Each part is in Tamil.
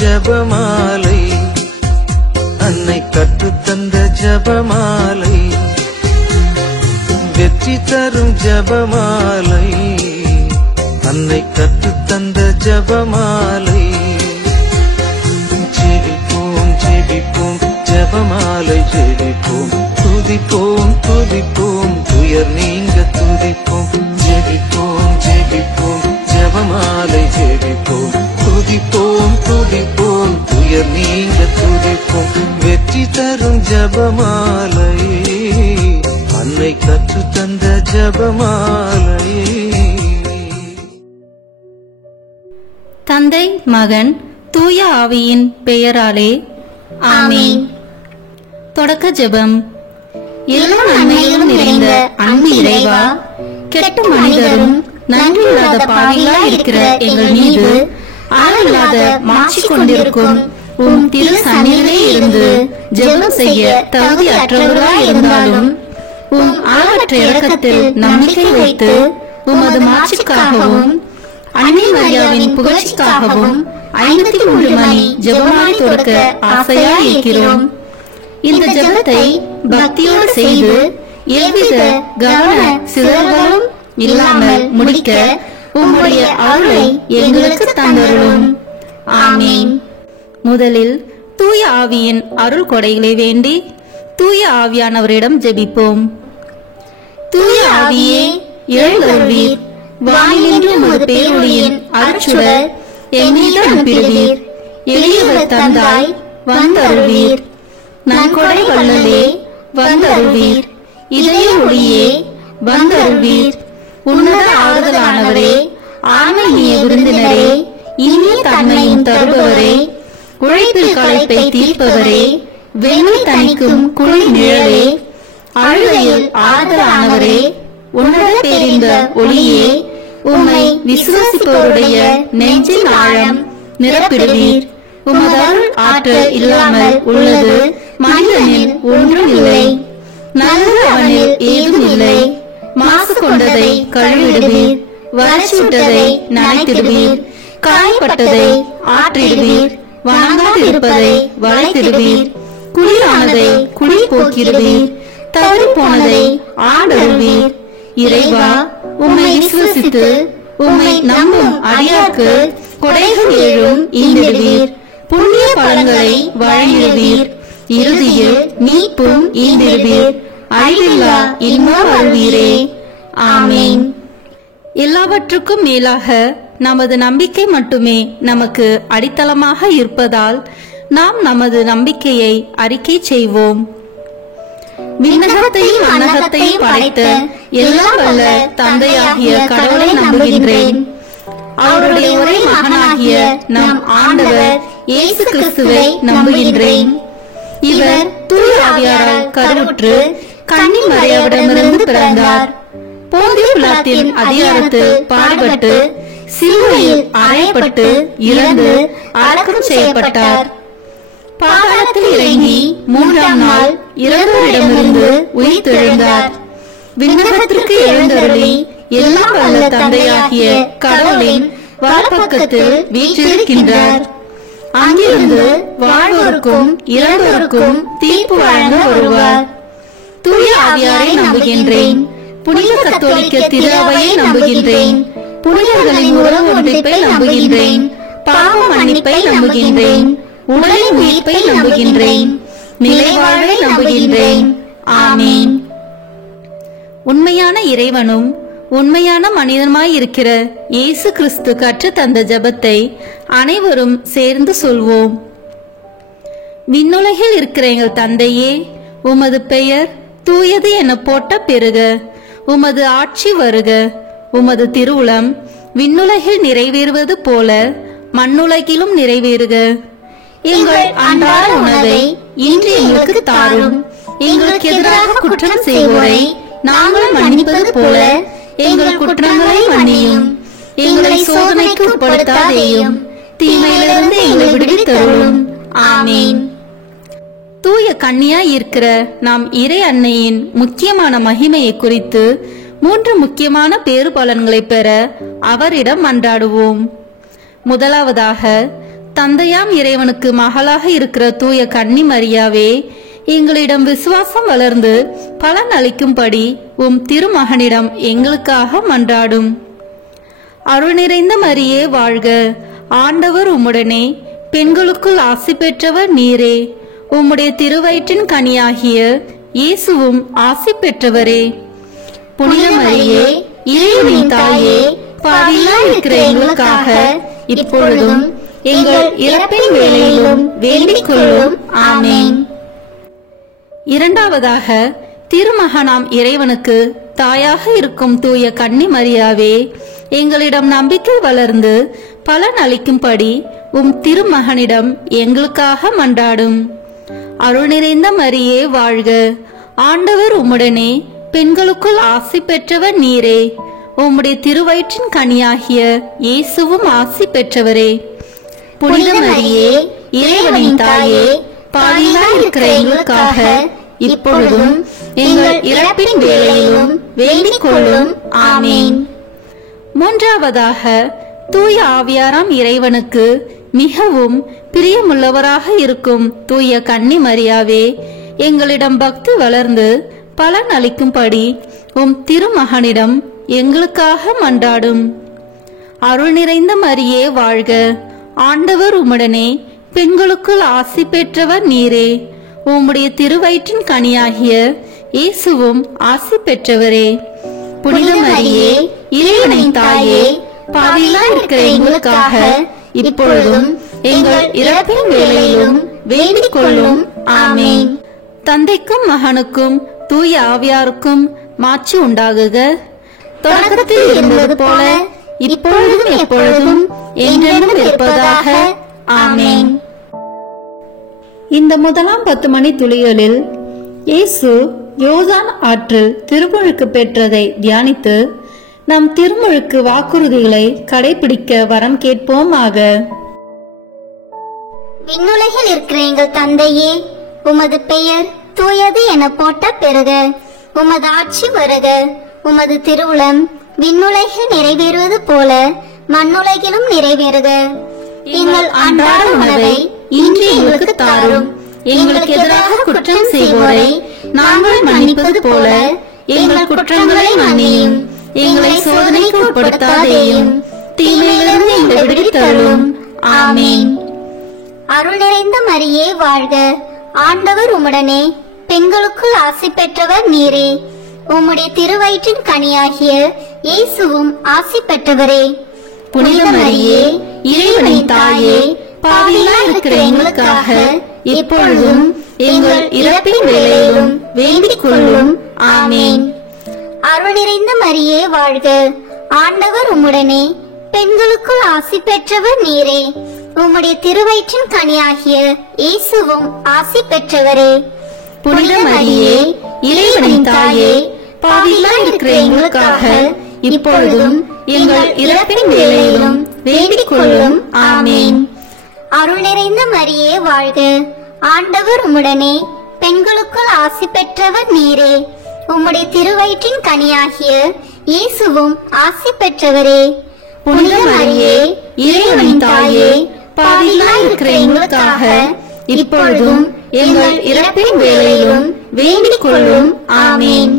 ஜபமாலை, அன்னை கற்றுத்தந்த ஜபமாலை, வெற்றி தரும் ஜபமாலை, அன்னை கற்றுத்தந்த ஜபமாலை. ஜெபிப்போம் ஜெபிப்போம் ஜபமாலை ஜெபிப்போம், துதிப்போம் துதிப்போம் துயர் நீங்க துதிப்போம். ஜெபிப்போம் ஜெபிப்போம் ஜபமாலை ஜெபிப்போம், துதிப்போம் துதிப்போம் துயர் நீங்க துதிப்போம். வெற்றி தரும் ஜபமாலை, அன்னை கற்றுத்தந்த ஜபமாலை. தந்தை மகன் தூய ஆவியின் பெயராலே ஆமீன். தொடக்க ஜெபம். எல்லா நன்மையிலும் நிறைந்த அன்பு இறைவா, கெட்ட மனிதரும் நன்றியில்லாத பாவிகளாய் இருக்கிற எங்கள் மீது அளவில்லாத மாட்சி கொண்டிருக்கும் உம் திரு சந்நிதியிலே இருந்து ஜெபம் செய்ய தகுதி அற்றவர்களாய் இருந்தாலும் உம் அளவற்ற இரக்கத்தில் நம்பிக்கை வைத்து உமது மாட்சிக்காகவும் அன்னை மரியாவின் புகழ்ச்சிக்காகவும் 53 மணி ஜெபமாய் தொடக்க ஆசையாய் இருக்கிறோம். இந்த ஜெபத்தை பக்தியோடு செய்து எவ்வித கவன சிதறல்களும் இல்லாமல் முடிக்க உம்முடைய அருளை எங்களுக்கு தந்தருளும். ஆமீன். முதலில் தூய ஆவியின் அருள் கொடைகளை வேண்டி தூய ஆவியானவரிடம் ஜெபிப்போம். தூய ஆவியே எழுந்தருள்வீர், வானிலிருந்து உமது பேரொளியின் அருட்சுடர் எம்மீது அனுப்பிடுவீர். எளியவர் தந்தாய் வந்தருள்வீர், நன்கொடை வள்ளலே வந்தருள்வீர். இதய ஒளியே வந்தருள்வீர். உன்னத ஆறுதலானவரே, ஆன்மீக விருந்தினரே, இனிய தன்மையும் தருபவரே, உழைப்பில் களைப்பை தீர்ப்பவரே, வெண்ணை தணிக்கும் குளிர் நிழலே, அழுகையில் ஆறுதலானவரே, உன்னத பேரின்ப ஒளியே, உம்மை விசுவாசிப்பவருடைய நெஞ்சின் ஆழம் நிரப்பிடுவீர். உமது அருள் ஆற்றல் இல்லாமல் உள்ளது மனிதனில் ஒன்றும் இல்லை. நல்லது அவனில் ஏதும் இல்லை. மாசு கொண்டதை கழுவிடுவீர், வறட்சிவிட்டதை நனைத்திடுவீர், காயப்பட்டதை ஆற்றிடுவீர், வணங்காதிருப்பதை வளைத்திடுவீர், குளிரானதை குளிர் போக்கிடுவீர், தவறி போனதை ஆடருவீர். இறைவா, உம்மை விசுவசித்து உம்மை நம்பும் அடியார்க்கு கொடைகள் ஏழும் ஈந்திடுவீர், புண்ணிய பலன்களை வழங்கிடுவீர், இறுதியில் மீட்பும் ஈந்திடுவீர், அழிவில்லா இன்பம் அருள்வீரே. ஆமீன். எல்லாவற்றுக்கும் மேலாக நமது நம்பிக்கை மட்டுமே நமக்கு அடித்தளமாக இருப்பதால் நாம் நமது நம்பிக்கையை அறிக்கை செய்வோம். விண்ணகத்தையும் அன்னகத்தையும் படைத்த எல்லாம் வல்ல தந்தையாகிய கடவுளை நம்புகின்றேன். அவருடைய ஒரே மகனாகிய நம் ஆண்டவர் இயேசு கிறிஸ்துவை நம்புகின்றேன். இவர் தூய ஆவியாரால் கருவுற்று கன்னி மரியாவிடமிருந்து பிறந்தார். போந்திய பிலாத்தின் அதிகாரத்தில் பாடுபட்டு சிலுவையில் அறையப்பட்டு இறந்து அடக்கம் செய்யப்பட்டார். பாதாளத்தில் இறங்கி 3ஆம் நாள் இறந்தோரிடமிருந்து உயிர் தெழுந்தார். விண்ணகத்திற்கு எழுந்தருளி எல்லாம் வல்ல தந்தையாகிய கடவுளின் வலப்பக்கத்தில் வீற்றிருக்கின்றார். அங்கிருந்து வாழ்வோருக்கும் இறந்தோருக்கும் தீர்ப்பு வழங்க வருவார். தூய ஆவியாரை நம்புகின்றேன். புனித கத்தோலிக்க திரு அவையை நம்புகின்றேன். புனிதர்களின் உறவு ஒன்றிப்பை நம்புகின்றேன். பாவ மன்னிப்பை நம்புகின்றேன். உடலின் உயிர்ப்பை நம்புகின்றேன். நிலைவாழ்வை நம்புகின்றேன். ஆமீன். உண்மையான இறைவனும் உண்மையான மனிதனுமாயிருக்கிற இயேசு கிறிஸ்து கற்று தந்த ஜெபத்தை அனைவரும் சேர்ந்து சொல்வோம். விண்ணுலகில் இருக்கிற எங்கள் தந்தையே, உமது பெயர் தூயது என போட்ட பெருக. உமது ஆட்சி வருக. உமது திருவுளம் விண்ணுலகில் நிறைவேறுவது போல மண்ணுலகிலும் நிறைவேறுக. எங்கள் அன்றாட உணவை இன்று எங்களுக்கு தாரும். எங்களுக்கு எதிராக குற்றம் செய்வோரை நாங்கள் மன்னிப்பது போல எங்கள் குற்றங்களை மன்னியும். எங்களை சோதனைக்கு உட்படுத்தாதேயும், தீமையிலிருந்து எங்களை விடுவித்தருளும். ஆமீன். தூய கன்னியாய் இருக்கிற நாம் இறை அன்னையின் முக்கியமான மகிமையை குறித்து 3 முக்கியமான பேறு பலன்களை பெற அவரிடம் மன்றாடுவோம். முதலாவதாக, தந்தையாம் இறைவனுக்கு மகளாக இருக்கிற தூய கன்னி மரியாவே, எங்களிடம் விசுவாசம் வளர்ந்து பலன் அளிக்கும்படி உம் திருமகனிடம் எங்களுக்காக மன்றாடும். அருள் நிறைந்த மரியே வாழ்க, ஆண்டவர் உம்முடனே, பெண்களுக்குள் ஆசி பெற்றவர் நீரே. உம்முடைய திருவயிற்றின் கனியாகிய இயேசுவும் ஆசி பெற்றவரே. புனித மரியே, இறைவனின் தாயே, பாவிகளாய் இருக்கிற எங்களுக்காக இப்பொழுதும் எங்கள் இறப்பின் வேளையிலும் வேண்டிக் கொள்ளும். ஆமென். இரண்டாவதாக, திருமகனாம் இறைவனுக்கு தாயாக இருக்கும் தூய கன்னி மரியாவே, எங்களிடம் நம்பிக்கை வளர்ந்து பலன் அளிக்கும்படி உம் திருமகனிடம் எங்களுக்காக மன்றாடும். அருள் நிறைந்த மரியே வாழ்க, ஆண்டவர் உம்முடனே, பெண்களுக்குள் ஆசி பெற்றவர் நீரே. உம்முடைய திருவயிற்றின் கனியாகிய இயேசுவும் ஆசி பெற்றவரே. புனித மரியே, இறைவனின் தாயே, பாவிகளாய் இருக்கிற எங்களுக்காக இப்பொழுதும் எங்கள் இறப்பின் வேளையிலும் வேண்டிக் கொள்ளும். ஆமென். மூன்றாவதாக, தூய ஆவியாராம் இறைவனுக்கு மிகவும் பிரியமுள்ளவராக இருக்கும் தூய கன்னி மரியாவே, எங்களிடம் பக்தி வளர்ந்து பலன் அளிக்கும்படி உம் திருமகனிடம் எங்களுக்காக மன்றாடும். அருள் நிறைந்த மரியே வாழ்க, ஆண்டவர் உம்முடனே, பெண்களுக்குள் ஆசி பெற்றவர் நீரே. உம்முடைய திருவயிற்றின் கனியாகிய இயேசுவும் ஆசி பெற்றவரே. புனித மரியே, இறைவனின் தாயே, பாவிகளாய் இருக்கிற எங்களுக்காக இப்பொழுதும் எங்கள் இறப்பின் வேளையிலும் வேண்டிக் கொள்ளும். ஆமென். தந்தைக்கும் மகனுக்கும் தூய ஆவியாருக்கும் மாட்சி உண்டாகுக. தொடக்கத்தில் இருந்தது போல இப்பொழுதும் எப்பொழுதும் என்றென்றும் இருப்பதாக. ஆமென். இந்த முதலாம் 10 மணி துளிகளில் இயேசு யோர்தான் ஆற்றில் திருமுழுக்கு பெற்றதை தியானித்து நம் திருமுழுக்கு வாக்குறுதிகளை கடைபிடிக்க வரம் கேட்போமாக. விண்ணுலகில் இருக்கிற எங்கள் தந்தையே, உமது பெயர் தூயது என போட்ட பெறுக. உமது ஆட்சி வருக. உமது திருவுளம் விண்ணுலகில் நிறைவேறுவது போல மண்ணுலகிலும் நிறைவேறுக. எங்கள் அன்றாட உணவை இன்று எங்களுக்கு தாரும். எங்களுக்கு எதிராக குற்றம் செய்வோரை நாங்கள் மன்னிப்பது போல எங்கள் குற்றங்களை மன்னியும். எங்களை சோதனைக்கு உட்படுத்தாதேயும், தீமையிலிருந்து எங்களை விடுவித்தருளும். ஆமென். அருள் நிறைந்த மரியே வாழ்க, ஆண்டவர் உம்முடனே, பெண்களுக்குள் ஆசி பெற்றவர் நீரே. உம்முடைய திருவயிற்றின் கனியாகிய இயேசுவும் ஆசி பெற்றவரே. புனித மரியே, இறைவனின் தாயே, பாவிகளாய் இருக்கிற எங்களுக்காக இப்பொழுதும் எங்கள் இறப்பின் வேளையிலும் வேண்டிக் கொள்ளும். ஆமென். அருள் நிறைந்த மரியே வாழ்க, ஆண்டவர் உம்முடனே, பெண்களுக்குள் ஆசி பெற்றவர் நீரே. உம்முடைய திருவயிற்றின் கனியாகிய இயேசுவும் ஆசி பெற்றவரே. புனித மரியே, இறைவனின் தாயே, பாவிகளாய் இருக்கிற எங்களுக்காக இப்பொழுதும் எங்கள் இறப்பின் வேளையிலும் வேண்டிக் கொள்ளும். ஆமென். அருள் நிறைந்த மரியே வாழ்க, ஆண்டவர் உம்முடனே, பெண்களுக்குள் ஆசி பெற்றவர் நீரே. உம்முடைய திருவயிற்றின் கனியாகிய இயேசுவும் ஆசி பெற்றவரே. புனித மரியே, இறைவனின் தாயே, பாவிகளாய் இருக்கிற எங்களுக்காக இப்பொழுதும் எங்கள் இறப்பின் வேளையிலும் வேண்டிக் கொள்ளும். ஆமென்.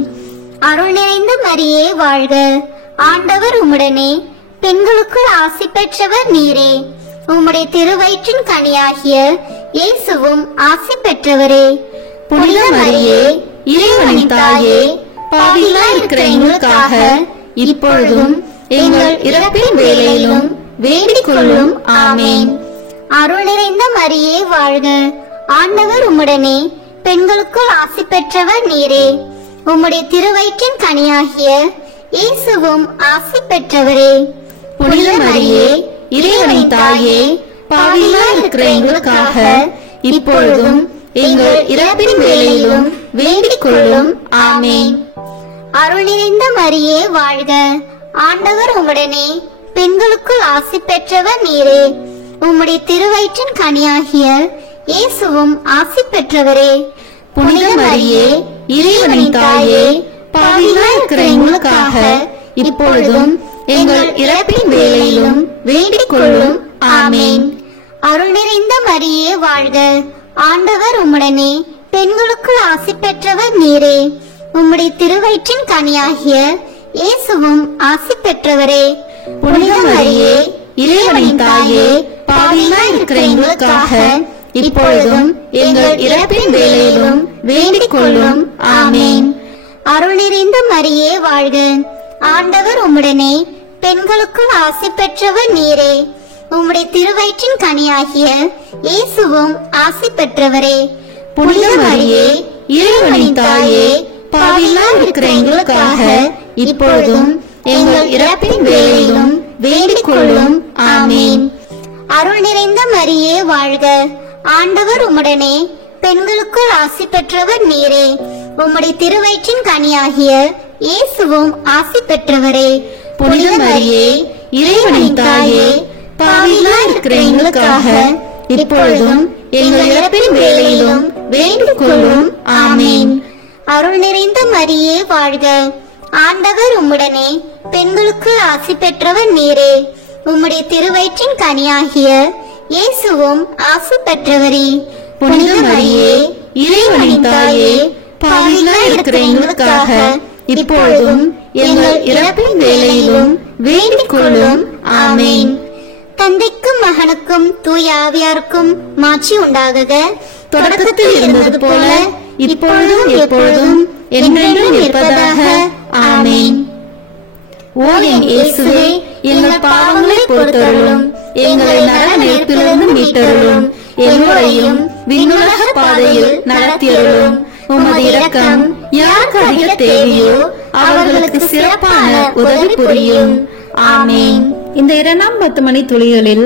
அருள் நிறைந்த மரியே வாழ்க, ஆண்டவர் உம்முடனே, பெண்களுக்குள் ஆசி பெற்றவர் நீரே. உம்முடைய திருவயிற்றின் கனியாகிய இயேசுவும் ஆசி பெற்றவரே. புனித மரியே, இறைவனின் தாயே, பாவிகளாய் இருக்கிற எங்களுக்காக இப்பொழுதும் எங்கள் இறப்பின் வேளையிலும் வேண்டிக் கொள்ளும். ஆமென். அருள் நிறைந்த மரியே வாழ்க, ஆண்டவர் உம்முடனே, பெண்களுக்குள் ஆசி பெற்றவர் நீரே. உம்முடைய திருவயிற்றின் கனியாகிய இயேசுவும் ஆசி பெற்றவரே. புனித மரியே, இறைவனின் தாயே, பாவிகளாய் இருக்கிற எங்களுக்காக இப்பொழுதும் எங்கள் இறப்பின் வேளையிலும் வேண்டிக் கொள்ளும். ஆமென். அருள் நிறைந்த மரியே வாழ்க, ஆண்டவர் உம்முடனே, பெண்களுக்குள் ஆசி பெற்றவர் நீரே. உம்முடைய திருவயிற்றின் கனியாகிய இயேசுவும் ஆசி பெற்றவரே. புனித மரியே, இறைவனின் தாயே, பாவிகளாய் இருக்கிற எங்களுக்காக இப்பொழுதும் எங்கள் இறப்பின் வேளையிலும் வேண்டிக் கொள்ளும். ஆமென். அருள் நிறைந்த மரியே வாழ்க, ஆண்டவர் உம்முடனே, பெண்களுக்குள் ஆசி பெற்றவர் நீரே. உம்முடைய திருவயிற்றின் கனியாகிய இயேசுவும் ஆசி பெற்றவரே. புனித மரியே, இறைவனின் தாயே, பாவிகளாய் இருக்கிற எங்களுக்காக இப்பொழுதும் எங்கள் இறப்பின் வேளையிலும் வேண்டிக் கொள்ளும். ஆமேன். அருள் நிறைந்த மரியே வாழ்க, ஆண்டவர் உம்முடனே, பெண்களுக்குள் ஆசி பெற்றவர் நீரே. உம்முடைய திருவயிற்றின் கனியாகிய இயேசுவும் ஆசி பெற்றவரே. புனித மரியே, இறைவனின் தாயே, பாவிகளாய் இருக்கிற எங்களுக்காக இப்பொழுதும் எங்கள் இறப்பின் வேளையிலும் வேண்டிக் கொள்ளும். ஆமேன். அருள் நிறைந்த மரியே வாழ்க, ஆண்டவர் உம்முடனே, பெண்களுக்குள் ஆசி பெற்றவர் நீரே. உம்முடைய திருவயிற்றின் கனியாகிய இயேசுவும் ஆசி பெற்றவரே. புனித மரியே, இறைவனின் தாயே, பாவிகளாய் இருக்கிற எங்களுக்காக இப்பொழுதும் எங்கள் இறப்பின் வேளையிலும் வேண்டிக் கொள்ளும். ஆமேன். அருள் நிறைந்த மரியே வாழ்க, ஆண்டவர் உம்முடனே, பெண்களுக்குள் ஆசி பெற்றவர் நீரே. உம்முடைய திருவயிற்றின் கனியாகிய இயேசுவும் ஆசி பெற்றவரே. புனித மரியே, இறைவனின் தாயே, பாவிகளாய் இருக்கிற எங்களுக்காக இப்பொழுதும் எங்கள் இறப்பின் வேளையிலும் வேண்டிக் கொள்ளும். ஆமேன். தந்தைக்கும் மகனுக்கும் தூய ஆவியாருக்கும் மாட்சி உண்டாகுக. தொடக்கத்தில் இருந்தது போல இப்பொழுதும் எப்பொழுதும் என்றென்றும் இருப்பதாக. ஆமேன். ஓ என் இயேசுவே, எங்கள் பாவங்களை பொறுத்தருளும், எங்களை நரக நெருப்பிலிருந்து மீட்டருளும், எங்களையும் விண்ணுலக பாதையில் நடத்தியருளும். உமது இரக்கம் யாருக்கு அதிக தேவையோ அவர்களுக்கு சிறப்பான உதவி புரியும். ஆமேன். இந்த 2ஆம் 10 மணி துளிகளில்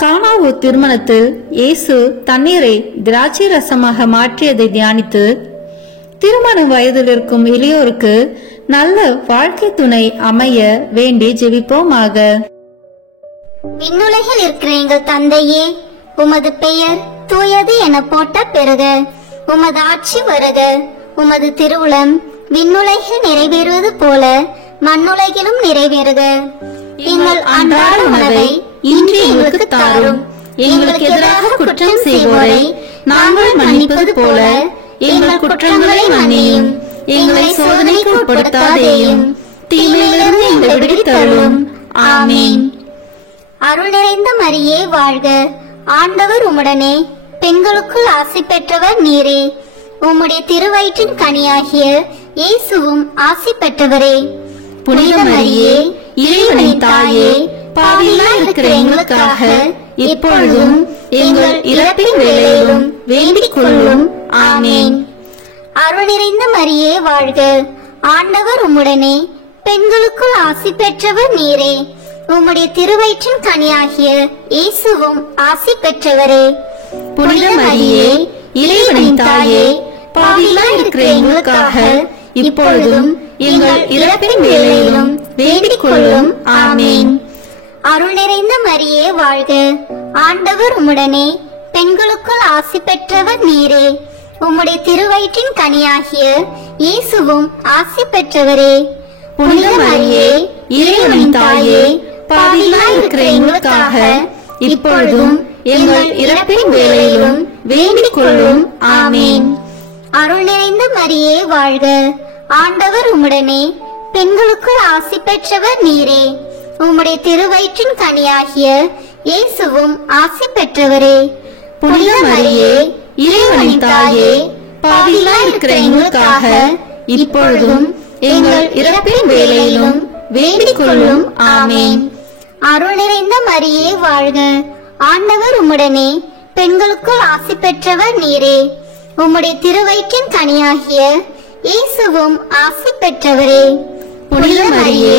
கானாவூ திருமணத்தில் இயேசு தண்ணீரை திராட்சை ரசமாக மாற்றியதை தியானித்து திருமண வயதில் இருக்கும் இளையோருக்கு நல்ல வாழ்க்கை துணை அமைய வேண்டி ஜெபிப்போமாக. விண்ணுலகில் இருக்கிற எங்கள் தந்தையே, உமது பெயர் தூயது என போட்ட பிறக, உமது ஆட்சி வருக. உமது திருவுளம் விண்ணுலகில் நிறைவேறுவது போல மண்ணுலகிலும் நிறைவேறுக. எங்கள் அன்றாட உணவை இன்று எங்களுக்கு தாரும். எங்களுக்கு எதிராக குற்றம் செய்வோரை நாங்கள் மன்னிப்பது போல எங்கள் குற்றங்களை மன்னியும். எங்களை சோதனைக்கு உட்படுத்தாதேயும், தீமையிலிருந்து எங்களை விடுவித்தருளும். ஆமீன். அருள் நிறைந்த மரியே வாழ்க, ஆண்டவர் உம்முடனே, பெண்களுக்குள் ஆசி பெற்றவர் நீரே. உம்முடைய திருவயிற்றின் கனியாகிய இயேசுவும் ஆசி பெற்றவரே. புனித மரியே, இறைவனின் தாயே, பாவிகளாய் இருக்கிற எங்களுக்காக இப்பொழுதும் எங்கள் இறப்பின் வேளையிலும் வேண்டிக் கொள்ளும். ஆமேன். அருள் நிறைந்த மரியே வாழ்க, ஆண்டவர் உம்முடனே, பெண்களுக்குள் ஆசி பெற்றவர் நீரே. உம்முடைய திருவயிற்றின் கனியாகிய இயேசுவும் ஆசி பெற்றவரே. புனித மரியே, இறைவனின் தாயே, பாவிகளாய் இருக்கிற எங்களுக்காக இப்பொழுதும் எங்கள் இறப்பின் வேளையிலும் வேண்டிக் கொள்ளும். ஆமேன். அருள் நிறைந்த மரியே வாழ்க, ஆண்டவர் உம்முடனே, பெண்களுக்குள் ஆசி பெற்றவர் நீரே. உம்முடைய திருவயிற்றின் கனியாகிய இயேசுவும் ஆசி பெற்றவரே. புனித மரியே, இறைவனின் தாயே, பாவிகளாய் இருக்கிற எங்களுக்காக இப்பொழுதும் எங்கள் இறப்பின் வேளையிலும் வேண்டிக் கொள்ளும். ஆமேன். அருள் நிறைந்த மரியே வாழ்க, ஆண்டவர் உம்முடனே, பெண்களுக்குள் ஆசி பெற்றவர் நீரே. உம்முடைய திருவயிற்றின் கனியாகிய இயேசுவும் ஆசி பெற்றவரே. புனித மரியே, இறைவனின் தாயே, பாவிகளாய் இருக்கிற எங்களுக்காக இப்பொழுதும் எங்கள் இறப்பின் வேளையிலும் வேண்டிக் கொள்ளும். ஆமேன். அருள் நிறைந்த மரியே வாழ்க, ஆண்டவர் உம்முடனே, பெண்களுக்குள் ஆசி பெற்றவர் நீரே. உம்முடைய திருவயிற்றின் கனியாகிய இயேசுவும் ஆசி பெற்றவரே. புனித மரியே,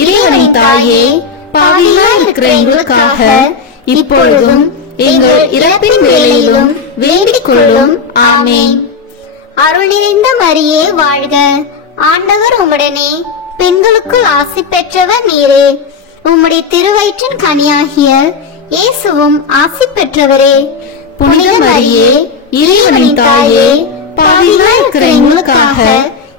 இறைவனின் தாயே, பாவிகளாய் இருக்கிற எங்களுக்காக இப்பொழுதும் எங்கள் இறப்பின் வேளையிலும் வேண்டிக் கொள்ளும். ஆமேன். அருள் நிறைந்த மரியே வாழ்க, ஆண்டவர் உம்முடனே, பெண்களுக்குள் ஆசி பெற்றவர் நீரே. உம்முடைய திருவயிற்றின் கனியாகிய இயேசுவும் ஆசி பெற்றவரே. புனித மரியே, இறைவனின் தாயே, பாவிகளாய் இருக்கிற எங்களுக்காக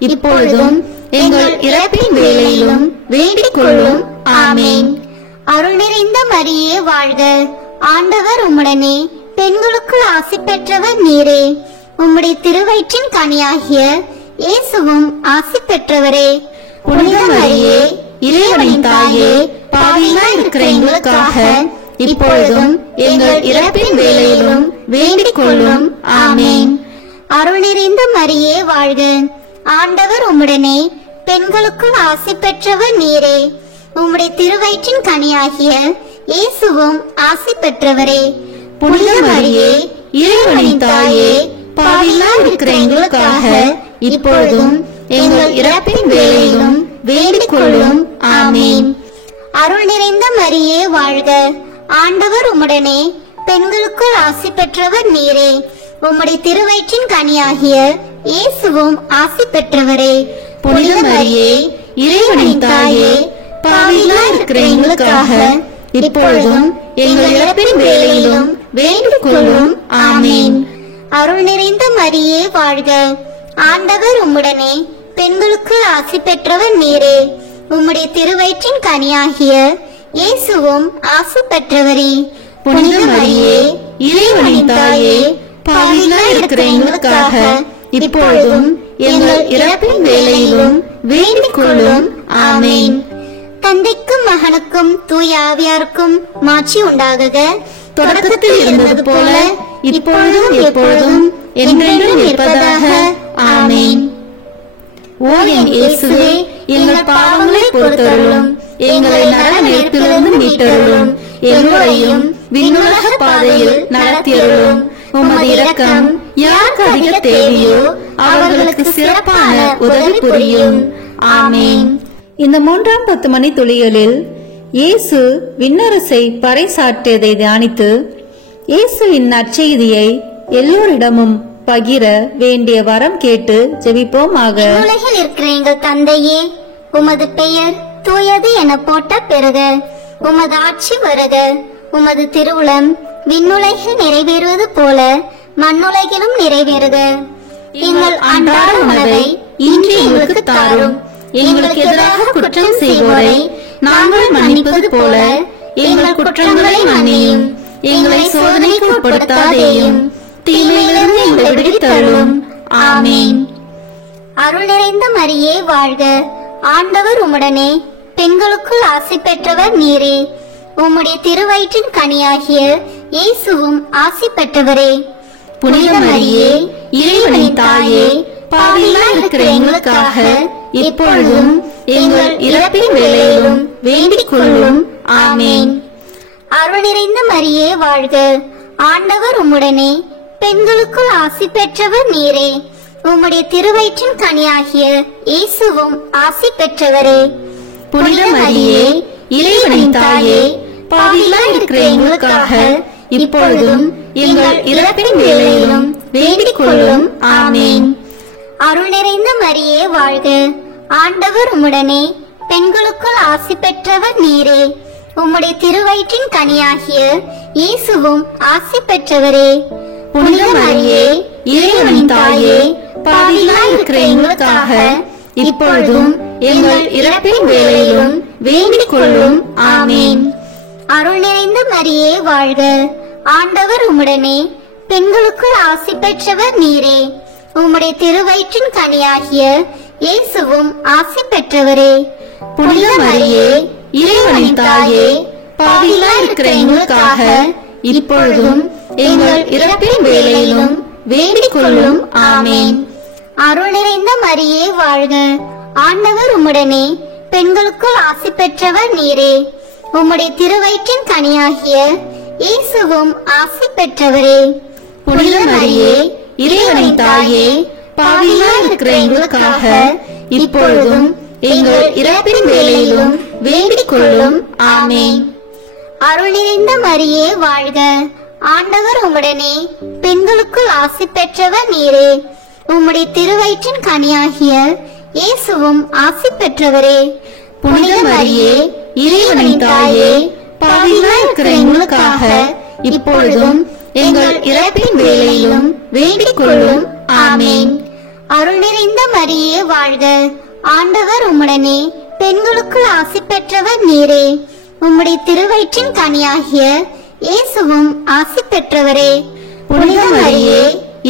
இப்பொழுதும் எங்கள் இறப்பின் வேளையிலும் வேண்டிக் கொள்ளும். ஆமேன். அருள் நிறைந்த மரியே வாழ்க, ஆண்டவர் உம்முடனே பெண்களுக்குள் ஆசி பெற்றவர் நீரே. உம்முடைய திருவயிற்றின் கனியாகிய இயேசுவும் ஆசி பெற்றவரே. புனித மரியே, இறைவனின் தாயே, பாவிகளாய் இருக்கிற எங்களுக்காக இப்பொழுதும் எங்கள் இறப்பின் வேளையிலும் வேண்டிக் கொள்ளும். ஆமேன். அருள் நிறைந்த மரியே வாழ்க. ஆண்டவர் உம்முடனே பெண்களுக்குள் ஆசி பெற்றவர் நீரே. உம்முடைய திருவயிற்றின் கனியாகிய இயேசுவும் ஆசி பெற்றவரே. புனித மரியே, இறைவனின் தாயே, பாவிகளாய் இருக்கிற எங்களுக்காக இப்பொழுதும் எங்கள் இறப்பின் வேளையிலும் வேண்டிக் கொள்ளும். ஆமேன். அருள் நிறைந்த மரியே வாழ்க. ஆண்டவர் உம்முடனே பெண்களுக்குள் ஆசி பெற்றவர் நீரே. உம்முடைய திருவயிற்றின் கனியாகிய இயேசுவும் ஆசி பெற்றவரே. புனித மரியே, இறைவனின் தாயே, பாவிகளாய் இருக்கிற எங்களுக்காக இப்பொழுதும் எங்கள் இறப்பின் வேளையிலும் வேண்டிக் கொள்ளும். ஆமேன். அருள் நிறைந்த மரியே வாழ்க. ஆண்டவர் உம்முடனே பெண்களுக்குள் ஆசி பெற்றவர் நீரே. உம்முடைய திருவயிற்றின் கனியாகிய இயேசுவும் ஆசி பெற்றவரே. புனித மரியே, இறைவனின் தாயே, பாவிகளாய் இருக்கிற எங்களுக்காக இப்பொழுதும் எங்கள் இறப்பின் வேளையிலும் வேண்டிக் கொள்ளும். ஆமேன். தந்தைக்கும் மகனுக்கும் தூய ஆவியாருக்கும் மாட்சி உண்டாகுக. தொடக்கத்தில் இருந்தது போல இப்பொழுதும் எப்பொழுதும் என்றென்றும் இருப்பதாக. ஆமேன். ஓ என் இயேசுவே, எங்கள் பாவங்களை பொறுத்தருளும், எங்களை நரக நெருப்பிலிருந்து மீட்டருளும், எங்களையும் விண்ணுலக பாதையில் நடத்தியருளும். உமது இரக்கம் யாருக்கு அதிக தேவையோ அவர்களுக்கு சிறப்பான உதவி புரியும். ஆமேன். இந்த 3ஆம் 10 மணி துளிகளில் இயேசு விண்ணரசை பறைசாற்றியதை தியானித்து இயேசுவின் நற்செய்தியை எல்லோரிடமும் பகிர வேண்டிய வரம் கேட்டு ஜெபிப்போமாக. உலகில் இருக்கிற எங்கள் தந்தையே, உமது பெயர் தூயது என போட்ட பெறுக. உமது ஆட்சி வருக. உமது திருவுளம் விண்ணுலகில் நிறைவேறுவது போல மண்ணுலகிலும் நிறைவேறுக. எங்கள் அன்றாட உணவை இன்று எங்களுக்கு தாரும். எங்களுக்கு எதிராக குற்றம் செய்வோரை நாங்கள் மன்னிப்பது போல எங்கள் குற்றங்களை மன்னியும். எங்களை சோதனைக்கு உட்படுத்தாதேயும், தீமையிலிருந்து எங்களை விடுவித்தருளும். ஆமேன். அருள் நிறைந்த மரியே வாழ்க. ஆண்டவர் உம்முடனே பெண்களுக்குள் ஆசி பெற்றவர் நீரே. உம்முடைய திருவயிற்றின் கனியாகிய இயேசுவும் ஆசி பெற்றவரே. புனித மரியே, இறைவனின் தாயே, பாவிகளாய் இருக்கிற எங்களுக்காக இப்பொழுதும் எங்கள் இறப்பின் வேளையிலும் வேண்டிக் கொள்ளும். ஆமேன். அருள் நிறைந்த மரியே வாழ்க. ஆண்டவர் உம்முடனே பெண்களுக்குள் ஆசி பெற்றவர் நீரே. உம்முடைய திருவயிற்றின் கனியாகிய இயேசுவும் ஆசி பெற்றவரே. புனித மரியே, இறைவனின் தாயே, பாவிகளாய் இருக்கிற எங்களுக்காக இப்பொழுதும் எங்கள் இறப்பின் வேளையிலும் வேண்டிக் கொள்ளும். ஆமேன். அருள் நிறைந்த மரியே வாழ்க. ஆண்டவர் உம்முடனே பெண்களுக்குள் ஆசி பெற்றவர் நீரே. உம்முடைய திருவயிற்றின் கனியாகிய இயேசுவும் ஆசி பெற்றவரே. புனித மரியே, இறைவனின் தாயே, பாவிகளாய் இருக்கிற எங்களுக்காக இப்பொழுதும் எங்கள் இறப்பின் வேளையிலும் வேண்டிக் கொள்ளும். ஆமேன். அருள் நிறைந்த மரியே வாழ்க. ஆண்டவர் உம்முடனே பெண்களுக்குள் ஆசி பெற்றவர் நீரே. உம்முடைய திருவயிற்றின் கனியாகிய இயேசுவும் ஆசி பெற்றவரே. புனித மரியே, இறைவனின் தாயே, பாவிகளாய் இருக்கிற எங்களுக்காக இப்பொழுதும் எங்கள் இறப்பின் வேளையிலும் வேண்டிக் கொள்ளும். ஆமேன். அருள் நிறைந்த மரியே வாழ்க. ஆண்டவர் உம்முடனே பெண்களுக்குள் ஆசி பெற்றவர் நீரே. உம்முடைய திருவயிற்றின் கனியாகிய இயேசுவும் ஆசி பெற்றவரே. புனித மரியே, இறைவனின் தாயே, பாவிகளாய் இருக்கிற எங்களுக்காக இப்பொழுதும் எங்கள் இறப்பின் வேளையிலும் வேண்டிக் கொள்ளும். ஆமேன். அருள் நிறைந்த மரியே வாழ்க. ஆண்டவர் உம்முடனே பெண்களுக்குள் ஆசி பெற்றவர் நீரே. உம்முடைய திருவயிற்றின் கனியாகிய இயேசுவும் ஆசி பெற்றவரே. புனித மரியே, இறைவனின் தாயே, பாவிகளாய் இருக்கிற எங்களுக்காக இப்பொழுதும் எங்கள் இறப்பின் வேளையிலும் வேண்டிக் கொள்ளும். ஆமேன். அருள் நிறைந்த மரியே வாழ்க. ஆண்டவர் உம்முடனே பெண்களுக்குள் ஆசி பெற்றவர் நீரே. உம்முடைய திருவயிற்றின் கனியாகிய இயேசுவும் ஆசி பெற்றவரே. புனித மரியே,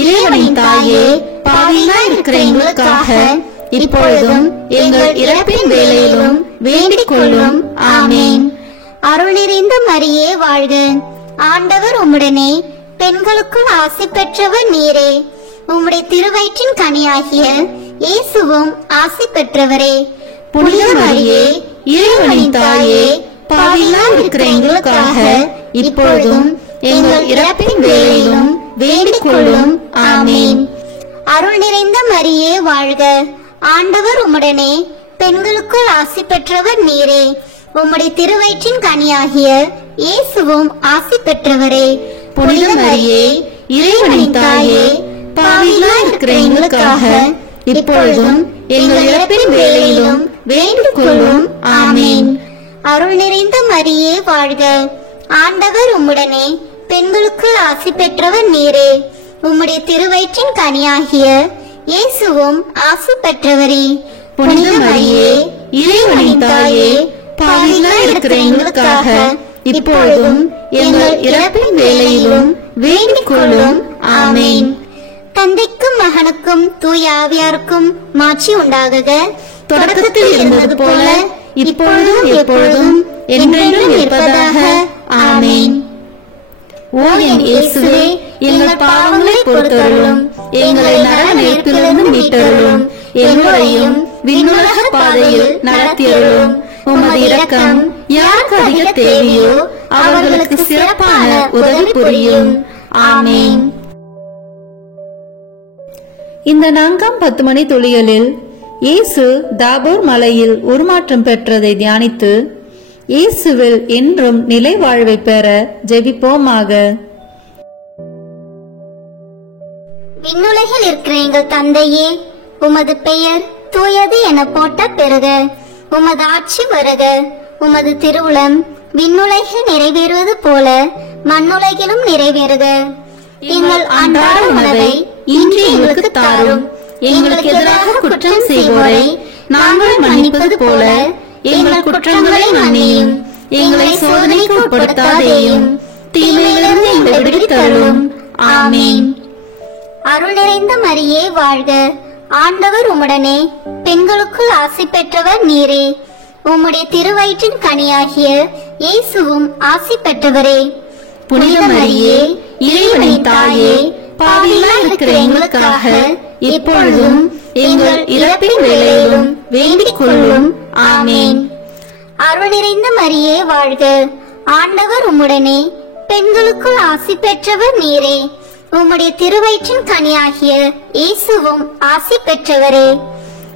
இறைவனின் தாயே, பாவிகளாய் இருக்கிற எங்களுக்காக இப்பொழுதும் எங்கள் இறப்பின் வேளையிலும் வேண்டிக் கொள்ளும். ஆமேன். அருள் நிறைந்த மரியே வாழ்க. ஆண்டவர் உம்முடனே, பெண்களுக்குள் ஆசி பெற்றவர் நீரே. உம்முடைய திருவயிற்றின் கனியாகிய இயேசுவும் ஆசி பெற்றவரே. புனித மரியே, இறைவனின் தாயே, பாவிகளாய் இருக்கிற எங்களுக்காக இப்பொழுதும் எங்கள் இறப்பின் வேளையிலும் வேண்டிக் கொள்ளும். ஆமேன். அருள் நிறைந்த மரியே வாழ்க. ஆண்டவர் உம்முடனே, பெண்களுக்குள் ஆசி பெற்றவர் நீரே. உம்முடைய திருவயிற்றின் கனியாகிய இயேசுவும் ஆசி பெற்றவரே. புனித மரியே, இறைவனின் தாயே, பாவிகளாய் இருக்கிற எங்களுக்காக இப்பொழுதும் எங்கள் இறப்பின் வேளையிலும் வேண்டிக் கொள்ளும். ஆமேன். அருள் நிறைந்த மரியே வாழ்க. ஆண்டவர் உம்முடனே, பெண்களுக்குள் ஆசி பெற்றவர் நீரே. உம்முடைய திருவயிற்றின் கனியாகிய இயேசுவும் ஆசி பெற்றவரே. புனித மரியே, இறைவனின் தாயே, பாவிகளாய் இருக்கிற எங்களுக்காக இப்பொழுதும் எங்கள் இறப்பின் வேளையிலும் வேண்டிக் கொள்ளும். ஆமேன். தந்தைக்கும் மகனுக்கும் தூய ஆவியாருக்கும் மாட்சி உண்டாகுக. தொடக்கத்தில் இருந்தது போல இப்பொழுதும் எப்பொழுதும் என்றென்றும் இருப்பதாக. ஆமேன். ஓ என் இயேசுவே, எங்கள் பாவங்களை பொறுத்தருளும், எங்களை நரக நெருப்பிலிருந்து மீட்டருளும், எங்களையும் விண்ணுலக பாதையில் நடத்தியருளும். உமது இரக்கம் யாருக்கு அதிக தேவையோ அவர்களுக்கு சிறப்பான உதவி புரியும். ஆமேன். இந்த 4ஆம் 10 மணி துளிகளில் இயேசு தாபோர் மலையில் உருமாற்றம் பெற்றதை தியானித்து இயேசுவில் என்றும் நிலை வாழ்வை பெற ஜெபிப்போமாக. விண்ணுலகில் இருக்கிற எங்கள் தந்தையே, உமது பெயர் தூயது என போட்ட பெறுக. உமது ஆட்சி வருக. உமது திருவுளம் விண்ணுலகில் நிறைவேறுவது போல மண்ணுலகிலும் நிறைவேறுக. எங்கள் அன்றாட உணவை இன்று எங்களுக்கு தாரும். எங்களுக்கு எதிராக குற்றம் செய்வோரை நாங்கள் மன்னிப்பது போல எங்கள் குற்றங்களை மன்னியும். எங்களை சோதனைக்கு உட்படுத்தாதேயும், தீமையிலிருந்து எங்களை விடுவித்தருளும். ஆமேன். அருள் நிறைந்த மரியே வாழ்க. ஆண்டவர் உம்முடனே, பெண்களுக்குள் ஆசி பெற்றவர் நீரே. உம்முடைய திருவயிற்றின் கனியாகிய இயேசுவும் ஆசி பெற்றவரே. புனித மரியே, இறைவனின் தாயே, பாவிகளாய் இருக்கிற எங்களுக்காக இப்பொழுதும் எங்கள் இறப்பின் வேளையிலும் வேண்டிக் கொள்ளும். ஆமேன். அருள் நிறைந்த மரியே வாழ்க. ஆண்டவர் உம்முடனே, பெண்களுக்குள் ஆசி பெற்றவர் நீரே. உம்முடைய திருவயிற்றின் கனியாகிய இயேசுவும் ஆசி பெற்றவரே.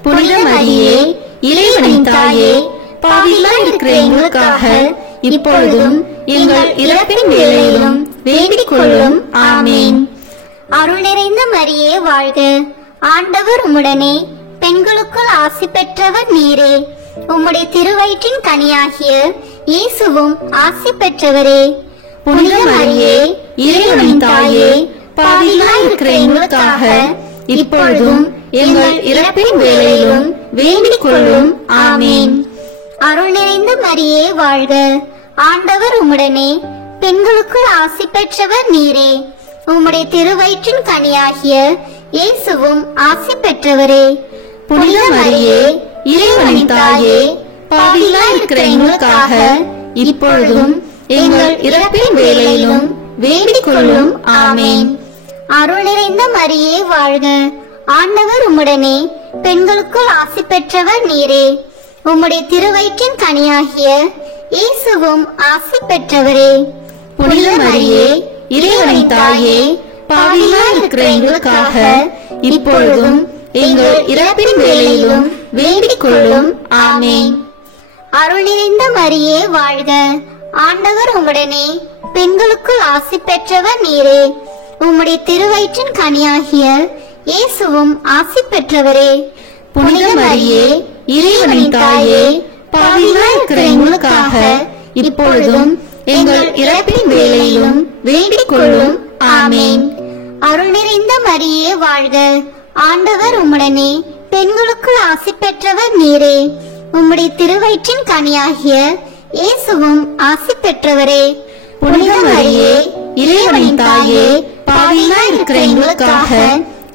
புனித மரியே, இறைவனின் தாயே, பாவிகளாய் இருக்கிற எங்களுக்காக இப்பொழுதும் எங்கள் இறப்பின் வேளையிலும் வேண்டிக் கொள்ளும். ஆமேன். அருள் நிறைந்த மரியே வாழ்க. ஆண்டவர் உம்முடனே, பெண்களுக்குள் ஆசி பெற்றவர் நீரே. உம்முடைய திருவயிற்றின் கனியாகிய இயேசுவும் ஆசி பெற்றவரே. புனித மரியே, இறைவனின் தாயே, பாவிகளாய் இருக்கிற எங்களுக்காக இப்பொழுதும் எங்கள் இறப்பின் வேளையிலும் வேண்டிக் கொள்ளும். ஆமேன். அருள் நிறைந்த மரியே வாழ்க. ஆண்டவர் உம்முடனே, பெண்களுக்குள் ஆசி பெற்றவர் நீரே. உம்முடைய திருவயிற்றின் கனியாகிய இயேசுவும் ஆசி பெற்றவரே. புனித மரியே, இறைவனின் தாயே, பாவிகளாய் இருக்கிற எங்களுக்காக இப்பொழுதும் எங்கள் இறப்பின் வேளையிலும் வேண்டிக் கொள்ளும். ஆமேன். அருள் நிறைந்த மரியே வாழ்க. ஆண்டவர் உம்முடனே, பெண்களுக்குள் ஆசி பெற்றவர் நீரே. உம்முடைய திருவயிற்றின் கனியாகிய இயேசுவும் ஆசி பெற்றவரே. புனித மரியே, இறைவனின் தாயே, பாவிகளாய் இருக்கிற எங்களுக்காக இப்பொழுதும் எங்கள் இறப்பின் வேளையிலும் வேண்டிக் கொள்ளும். ஆமேன். அருள் நிறைந்த மரியே வாழ்க. ஆண்டவர் உம்முடனே, பெண்களுக்குள் ஆசி பெற்றவர் நீரே. உம்முடைய திருவயிற்றின் கனியாகிய இயேசுவும் ஆசி பெற்றவரே. புனித மரியே, இறைவனின் தாயே, பாவிகளாய் இருக்கிற எங்களுக்காக இப்பொழுதும் எங்கள் இறப்பின் வேளையிலும் வேண்டிக் கொள்ளும். ஆமேன். அருள் நிறைந்த மரியே வாழ்க. ஆண்டவர் உம்முடனே, பெண்களுக்குள் ஆசி பெற்றவர் நீரே. உம்முடைய திருவயிற்றின் கனியாகிய இயேசுவும் ஆசி பெற்றவரே. புனித மரியே இறைவனின் தாயே, பாவிகளாய் இருக்கிற எங்களுக்காக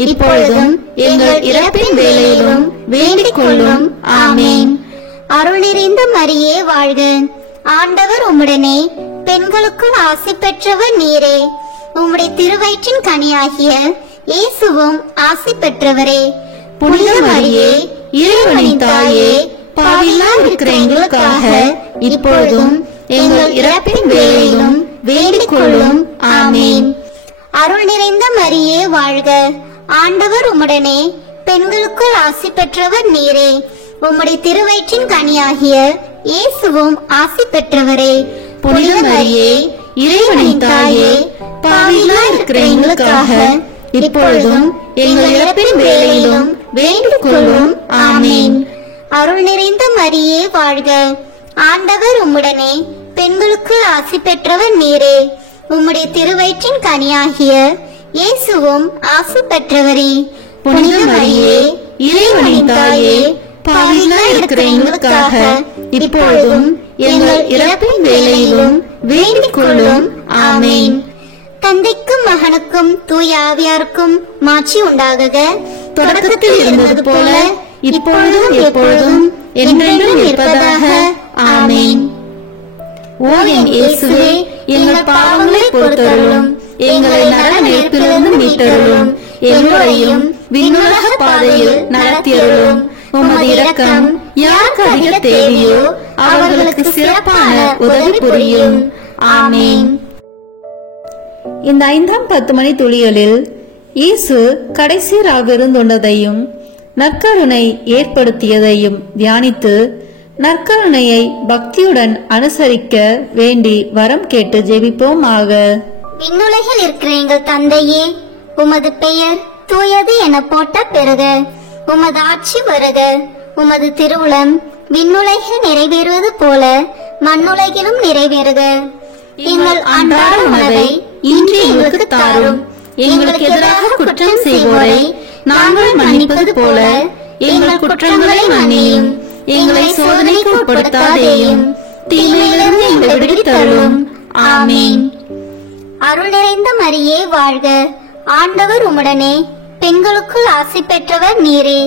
இப்பொழுதும் எங்கள் இறப்பின் வேளையிலும் வேண்டிக் கொள்ளும். ஆமேன். அருள் நிறைந்த மரியே வாழ்க. ஆண்டவர் உம்முடனே, பெண்களுக்குள் ஆசி பெற்றவர் நீரே. உம்முடைய திருவயிற்றின் கனியாகிய இயேசுவும் ஆசி பெற்றவரே. புனித மரியே இறைவனின் தாயே, பாவிகளாய் இருக்கிற எங்களுக்காக இப்பொழுதும் எங்கள் இறப்பின் வேளையிலும் வேண்டிக் கொள்ளும். ஆமேன். அருள் நிறைந்த மரியே வாழ்க. ஆண்டவர் உம்முடனே, பெண்களுக்குள் ஆசி பெற்றவர் நீரே. உம்முடைய திருவயிற்றின் கனியாகிய இயேசுவும் ஆசி பெற்றவரே. புனித மரியே இறைவனின் தாயே, பாவிகளாய் இருக்கிற எங்களுக்காக இப்பொழுதும் எங்கள் இறப்பின் வேளையிலும் வேண்டிக் கொள்ளும். ஆமேன். அருள் நிறைந்த மரியே வாழ்க. ஆண்டவர் உம்முடனே, பெண்களுக்குள் ஆசி பெற்றவர் நீரே. உம்முடைய திருவயிற்றின் கனியாகிய இயேசுவும் ஆசி பெற்றவரே. புனித மரியே இறைவனின் தாயே, பாவிகளாய் இருக்கிற எங்களுக்காக இப்பொழுதும் எங்கள் இறப்பின் வேளையிலும் வேண்டிக் கொள்ளும். ஆமேன். தந்தைக்கும் மகனுக்கும் தூய ஆவியாருக்கும் மாட்சி உண்டாகுக. தொடக்கத்தில் இருந்தது போல இப்பொழுதும் எப்பொழுதும் என்றென்றும் இருப்பதாக. ஆமேன். ஓ என் இயேசுவே, எங்கள் பாவங்களை பொறுத்தருளும், எங்களை நரக நெருப்பிலிருந்து மீட்டருளும், எங்களையும் விண்ணுலக பாதையில் நடத்தியருளும். உமது இரக்கம் யாருக்கு அதிக தேவையோ அவர்களுக்கு சிறப்பான உதவி புரியும். ஆமேன். இந்த 5ஆம் 10 மணி துளிகளில் இயேசு கடைசி விருந்துண்டதையும் நற்கருணை ஏற்படுத்தியதையும் தியானித்து நற்கருணையை பக்தியுடன் அனுசரிக்க வேண்டி வரம் கேட்டு ஜெபிப்போமாக. விண்ணுலகில் இருக்கிற எங்கள் தந்தையே, உமது பெயர் தூயது என போட்ட பெறுக. உமது ஆட்சி வருக. உமது திருவுளம் விண்ணுலகில் நிறைவேறுவது போல மண்ணுலகிலும் நிறைவேறுக. எங்கள் அன்றாட உணவை இன்று எங்களுக்கு தாரும். எங்களுக்கு எதிராக குற்றம் செய்வோரை நாங்கள் மன்னிப்பது போல எங்கள் குற்றங்களை மன்னியும். எங்களை சோதனைக்கு உட்படுத்தாதேயும், தீமையிலிருந்து எங்களை விடுவித்தருளும். ஆமேன். அருள் நிறைந்த மரியே வாழ்க. ஆண்டவர் உம்முடனே, பெண்களுக்குள் ஆசி பெற்றவர் நீரே.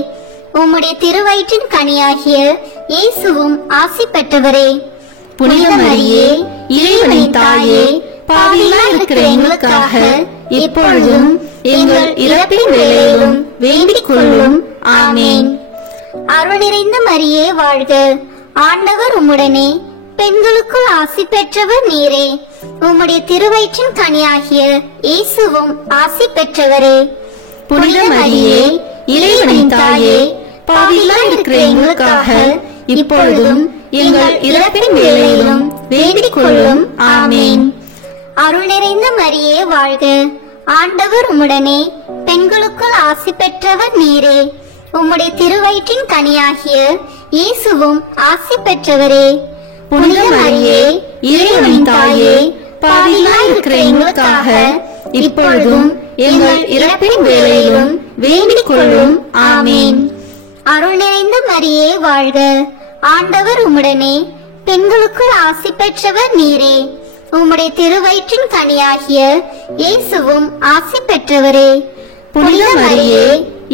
உம்முடைய திருவயிற்றின் கனியாகிய இயேசுவும் ஆசி பெற்றவரே. புனித மரியே இறைவனின் தாயே, பாவிகளாய் இருக்கிற எங்களுக்காக இப்பொழுதும் எங்கள் இறப்பின் வேளையிலும் வேண்டிக் கொள்ளும். ஆமேன். அருள் நிறைந்த மரியே வாழ்க. ஆண்டவர் உம்முடனே, பெண்களுக்குள் ஆசி பெற்றவர் நீரே. உம்முடைய திருவயிற்றின் கனியாகிய இயேசுவும் ஆசி பெற்றவரே. புனித மரியே இறைவனின் தாயே, பாவிகளாய் இருக்கிற எங்களுக்காக இப்பொழுதும் எங்கள் இறப்பின் வேளையிலும் வேண்டிக் கொள்ளும். ஆமேன். அருள் நிறைந்த மரியே வாழ்க. ஆண்டவர் உம்முடனே, பெண்களுக்குள் ஆசி பெற்றவர் நீரே. உம்முடைய திருவயிற்றின் கனியாகிய இயேசுவும் ஆசி பெற்றவரே. புனித மரியே இறைவனின் தாயே, பாவிகளாய் இருக்கிற எங்களுக்காக இப்பொழுதும் எங்கள் இறப்பின் வேளையிலும் வேண்டிக் கொள்ளும். ஆமேன். அருள் நிறைந்த மரியே வாழ்க. ஆண்டவர் உம்முடனே, பெண்களுக்குள் ஆசி பெற்றவர் நீரே. உம்முடைய திருவயிற்றின் கனியாகிய இயேசுவும் ஆசி பெற்றவரே. புனித மரியே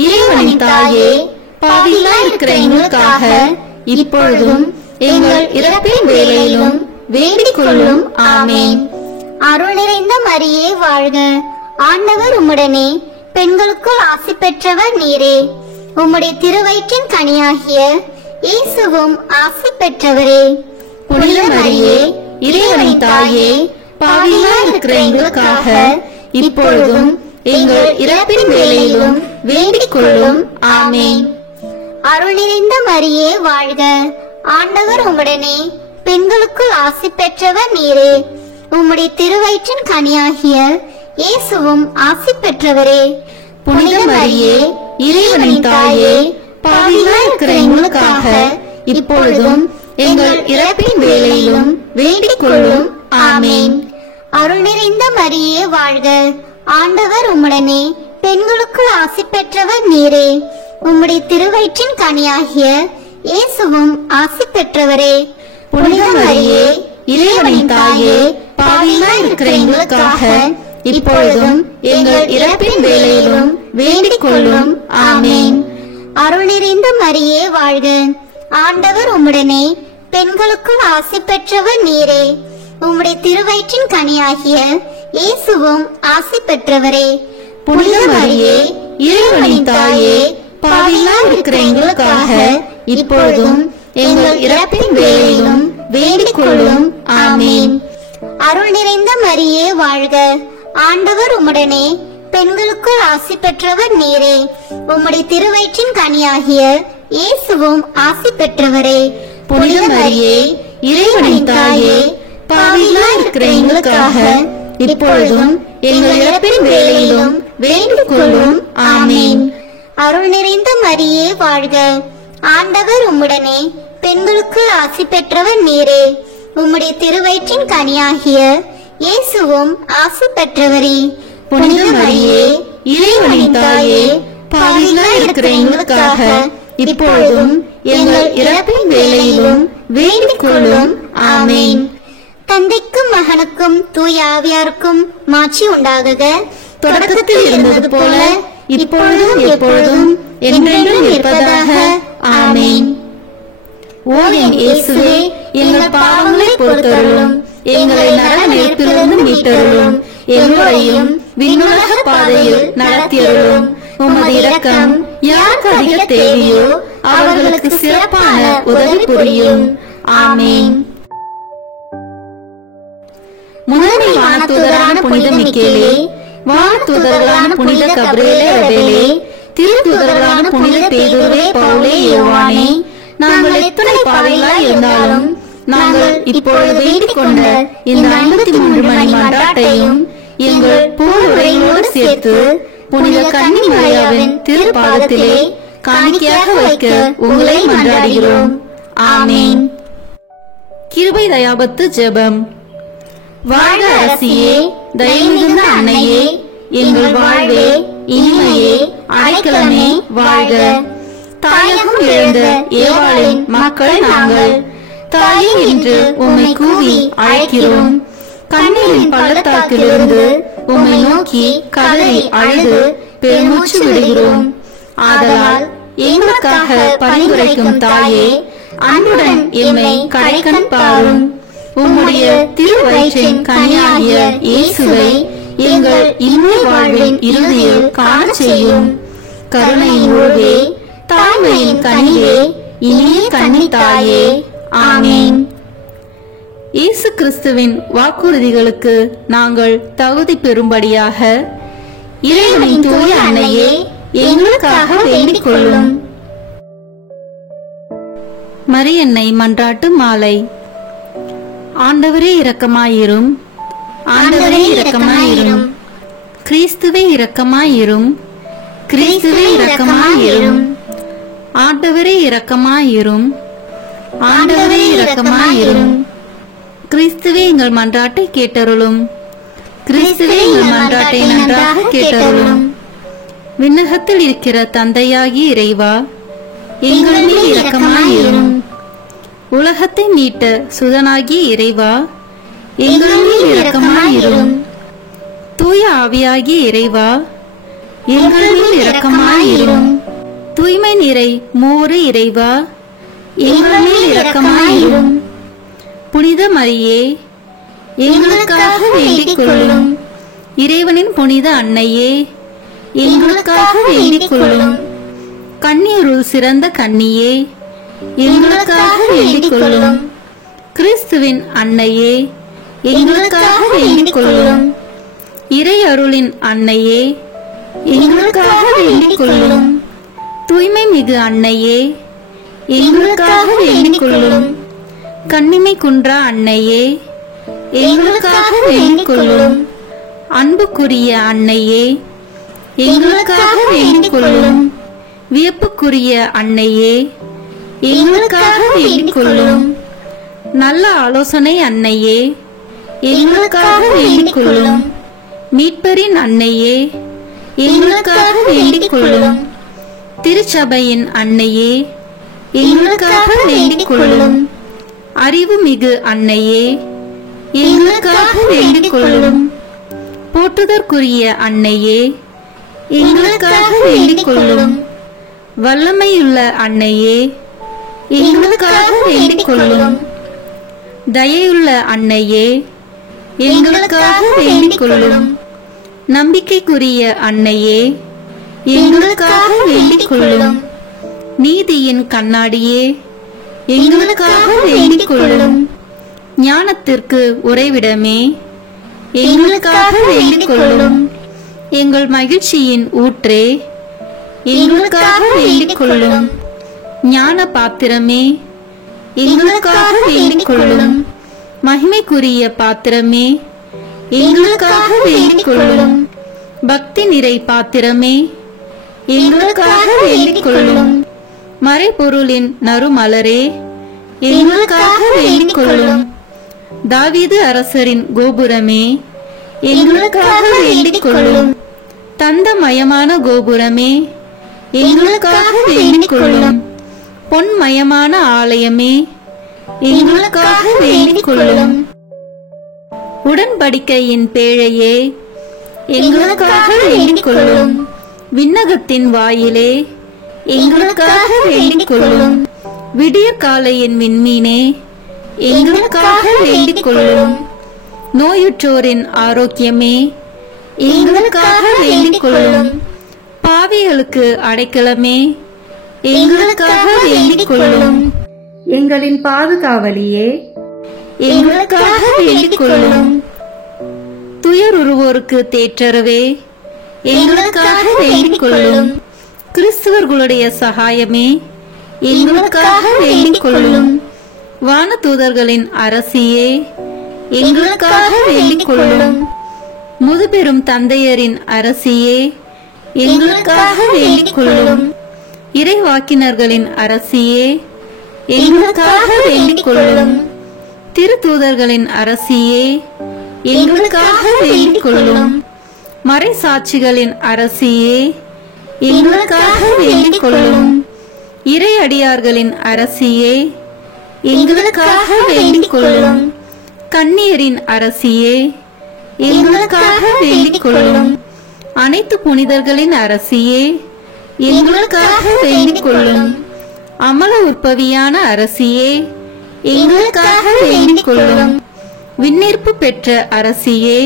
இறைவனின் தாயே, பாவிகளாய் இருக்கிற எங்களுக்காக இப்பொழுதும் எங்கள் இறப்பின் வேளையிலும் வேண்டிக் கொள்ளும். ஆமேன். அருள் நிறைந்த மரியே வாழ்க. ஆண்டவர் உம்முடனே, பெண்களுக்குள் ஆசி பெற்றவர் நீரே. உம்முடைய திருவயிற்றின் கனியாகிய இயேசுவும் ஆசி பெற்றவரே. புனித மரியே இறைவனின் தாயே, பாவிகளாய் இருக்கிற எங்களுக்காக இப்பொழுதும் எங்கள் இறப்பின் வேளையிலும் வேண்டிக் கொள்ளும். ஆமேன். அருள் நிறைந்த மரியே வாழ்க. ஆண்டவர் உம்முடனே, பெண்களுக்குள் ஆசி பெற்றவர் நீரே. உம்முடைய திருவயிற்றின் கனியாகிய இயேசுவும் ஆசி பெற்றவரே. புனித மரியே இறைவனின் தாயே, பாவிகளாய் இருக்கிற எங்களுக்காக இப்பொழுதும் எங்கள் இறப்பின் வேளையிலும் வேண்டிக் கொள்ளும். ஆமேன். அருள் நிறைந்த மரியே வாழ்க. ஆண்டவர் உம்முடனே, பெண்களுக்குள் ஆசி பெற்றவர் நீரே. உம்முடைய திருவயிற்றின் கனியாகிய இயேசுவும் ஆசி பெற்றவரே. புனித மரியே இறைவனின் தாயே, பாவிகளாய் இருக்கிற எங்களுக்காக இப்பொழுதும் எங்கள் இறப்பின் வேளையிலும் வேண்டிக் கொள்ளும். ஆமேன். அருள் நிறைந்த மரியே வாழ்க, ஆண்டவர் உம்முடனே, பெண்களுக்குள் ஆசி பெற்றவர் நீரே. உம்முடைய திருவயிற்றின் கனியாகிய இயேசுவும் ஆசி பெற்றவரே. புனித மரியே, இறைவனின் தாயே, பாவிகளாய் இருக்கிற எங்களுக்காக இப்பொழுதும் எங்கள் இறப்பின் வேளையிலும் வேண்டிக் கொள்ளும். ஆமேன். அருள் நிறைந்த மரியே வாழ்க, ஆண்டவர் உம்முடனே, பெண்களுக்குள் ஆசி பெற்றவர் நீரே. உம்முடைய திருவயிற்றின் கனியாகிய இயேசுவும் ஆசி பெற்றவரே. புனித மரியே, இறைவனின் தாயே, பாவிகளாய் இருக்கிற எங்களுக்காக இப்பொழுதும் எங்கள் இறப்பின் வேளையிலும் வேண்டிக் கொள்ளும். ஆமேன். அருள் நிறைந்த மரியே வாழ்க, ஆண்டவர் உம்முடனே, பெண்களுக்குள் ஆசி பெற்றவர் நீரே. உம்முடைய திருவயிற்றின் கனியாகிய இயேசுவும் ஆசி பெற்றவரே. புனித மரியே, இறைவனின் தாயே, பாவிகளாய் இருக்கிற எங்களுக்காக இப்பொழுதும் எங்கள் இறப்பின் வேளையிலும் வேண்டிக் கொள்ளும். ஆமேன். தந்தைக்கும் மகனுக்கும் தூய ஆவியாருக்கும் மாட்சி உண்டாகுக. தொடக்கத்தில் இருந்தது போல இப்பொழுதும் எப்பொழுதும் என்றென்றும் இருப்பதாக. ஆமேன். ஓ என் இயேசுவே, எங்கள் பாவங்களை பொறுத்தருளும், எங்களை நரக நெருப்பிலிருந்து மீட்டருளும், எங்களையும் விண்ணுலக பாதையில் நடத்தியருளும். உமது இரக்கம் யாருக்கு அதிக தேவையோ அவர்களுக்கு சிறப்பான உதவி புரியும். ஆமேன். முதன்மை வானதூதரான புனித மிக்கேலே, வானதூதர்களான புனித கபிரியேலே ரபேலே, திருத்தூதர்களான புனித பேதுருவே, பவுலே, யோவானே, நாங்கள் எத்தனை பாவிகளாய் இருந்தாலும் நாங்கள் இப்பொழுது வேண்டிக் கொண்ட இந்த 53 மணி மன்றாட்டையும் எங்கள் பூவுரையோடு சேர்த்து புனித கன்னி மரியாவின் திருப்பாதத்திலே காணிக்கையாக வைக்க உங்களை மன்றாடுகிறோம். ஆமேன். கிருபை தயாபத்து ஜெபம். வாழ்க அரசியே, தயமிகுந்த அன்னையே, எங்கள் வாழ்வே, இனிமையே, அடைக்கலமே, வாழ்க. தாயகம் இழந்த ஏவாளின் மக்கள் நாங்கள், தாயே என்று உம்மை கூவி அழைக்கிறோம். கண்ணீரின் பள்ளத்தாக்கிலிருந்து உம்மை நோக்கி கதறி அழுது பெருமூச்சு விடுகிறோம். ஆதலால் எங்களுக்காக பரிந்துரைக்கும் தாயே, அன்புடன் எம்மை கடைக்கண் பாரும். உம்முடைய திருவயிற்றின் கனியாகிய இயேசுவை எங்கள் இன்மை வாழ்வின் இறுதியில் காண செய்யும். கருணையின் ஊழே, தாய்மையின் கனியே, இனிய கன்னி தாயே. ஆமேன். இயேசு கிறிஸ்துவின் வாக்குறுதிகளுக்கு நாங்கள் தகுதி பெறும்படியாக இறைவனின் தூய அன்னையே, எங்களுக்காக வேண்டிக் கொள்ளும். மரியன்னை மன்றாட்டு மாலை. ஆண்டவரே இரக்கமாயிரும், ஆண்டவரே இரக்கமாயிரும், கிறிஸ்துவே இரக்கமாயிரும், கிறிஸ்துவே இரக்கமாயிரும், ஆண்டவரே இரக்கமாயிரும், ஆண்டவரே இரக்கமாயிரும், கிறிஸ்துவே எங்கள் மன்றாட்டை கேட்டருளும், கிறிஸ்துவே எங்கள் மன்றாட்டை நன்றாக கேட்டருளும். விண்ணகத்தில் இருக்கிற தந்தையாகிய இறைவா, எங்கள் மேல் இரக்கமாயிரும். உலகத்தை மீட்ட சுதனாகிய இறைவா, எங்கள் மேல் இரக்கமாயிரும். தூய ஆவியாகிய இறைவா, எங்கள் மேல் இரக்கமாயிரும். தூய்மை நிறை மூவரு இறைவா, எங்கள் மேல் இரக்கமாயிரும். புனித மரியே, எங்களுக்காக வேண்டிக் கொள்ளும். இறைவனின் புனித அன்னையே, எங்களுக்காக வேண்டிக் கொள்ளும். கன்னியருள் சிறந்த கன்னியே, எங்களுக்காக வேண்டிக் கொள்ளும். கிறிஸ்துவின் அன்னையே, எங்களுக்காக வேண்டிக் கொள்ளும். இறை அருளின் அன்னையே, எங்களுக்காக வேண்டிக் கொள்ளும். தூய்மை மிகு அன்னையே, எங்களுக்காக வேண்டிக் கொள்ளும். கன்னிமை குன்றா அன்னையே, எங்களுக்காக வேண்டிக் கொள்ளும். அன்புக்குரிய அன்னையே, எங்களுக்காக வேண்டிக் கொள்ளும். வியப்புக்குரிய அன்னையே, எங்களுக்காக வேண்டிக் கொள்ளும். நல்ல ஆலோசனை அன்னையே, எங்களுக்காக வேண்டிக் கொள்ளும். மீட்பரின் அன்னையே, எங்களுக்காக வேண்டிக் கொள்ளும். திருச்சபையின் அன்னையே, எங்களுக்காக வேண்டிக் கொள்ளும். அறிவு மிகு அன்னையே, எங்களுக்காக வேண்டிக் கொள்ளும். போற்றுதற்குரிய அன்னையே, எங்களுக்காக வேண்டிக் கொள்ளும். வல்லமையுள்ள அன்னையே, எங்களுக்காக வேண்டிக் கொள்ளும். தயையுள்ள அன்னையே, எங்களுக்காக வேண்டிக் கொள்ளும். நம்பிக்கைக்குரிய அன்னையே, எங்களுக்காக வேண்டிக் கொள்ளும். நீதியின் கண்ணாடியே, எங்களுக்காக வேண்டிக் கொள்ளும். ஞானத்திற்கு உறைவிடமே, எங்களுக்காக வேண்டிக் கொள்ளும். எங்கள் மகிழ்ச்சியின் ஊற்றே, எங்களுக்காக வேண்டிக் கொள்ளும். ஞான பாத்திரமே, எங்களுக்காக வேண்டிக் கொள்ளும். மகிமைக்குரிய பாத்திரமே, எங்களுக்காக வேண்டிக் கொள்ளும். பக்தி நிறை பாத்திரமே, எங்களுக்காக வேண்டிக் கொள்ளும். மறைபொருளின் நறுமலரே, எங்களுக்காக வேண்டிக் கொள்ளும். தாவீது அரசரின் கோபுரமே, எங்களுக்காக வேண்டிக் கொள்ளும். தந்தமயமான கோபுரமே, எங்களுக்காக வேண்டிக் கொள்ளும். பொன்மயமான ஆலயமே, எங்களுக்காக வேண்டிக் கொள்ளும். உடன்படிக்கையின் பேழையே, எங்களுக்காக வேண்டிக் கொள்ளும். விண்ணகத்தின் வாயிலே, எங்களுக்காக வேண்டிக் கொள்ளும். விடியற் காலையின் விண்மீனே, எங்களுக்காக வேண்டிக் கொள்ளும். நோயுற்றோரின் ஆரோக்கியமே, எங்களுக்காக வேண்டிக் கொள்ளும். பாவிகளுக்கு அடைக்கலமே, எங்களுக்காக வேண்டிக் கொள்ளும். எங்களின் பாதுகாவலியே, எங்களுக்காக வேண்டிக் கொள்ளும். துயருருவோருக்கு தேற்றரவே, எங்களுக்காக வேண்டிக் கொள்ளும். கிறிஸ்தவர்களுடைய சகாயமே, எங்களுக்காக வேண்டிக் கொள்ளும். வானதூதர்களின் அரசியே, எங்களுக்காக வேண்டிக் கொள்ளும். முதுபெரும் தந்தையரின் அரசியே, எங்களுக்காக வேண்டிக் கொள்ளும். இறைவாக்கினர்களின் அரசியே, எங்களுக்காக வேண்டிக் கொள்ளும். திருத்தூதர்களின் அரசியே, எங்களுக்காக வேண்டிக் கொள்ளும். மறைசாட்சிகளின் அரசியே, எங்களுக்காக வேண்டிக் கொள்ளும். இறை அடியார்களின் அரசியே, எங்களுக்காக வேண்டிக் கொள்ளும். கன்னியரின் அரசியே, எங்களுக்காக வேண்டிக் கொள்ளும். அனைத்து புனிதர்களின் அரசியே, எங்களுக்காக வேண்டிக் கொள்ளும். அமல உற்பவியான அரசியே, எங்களுக்காக வேண்டிக் கொள்ளும். விண்ணேற்பு பெற்ற அரசியே,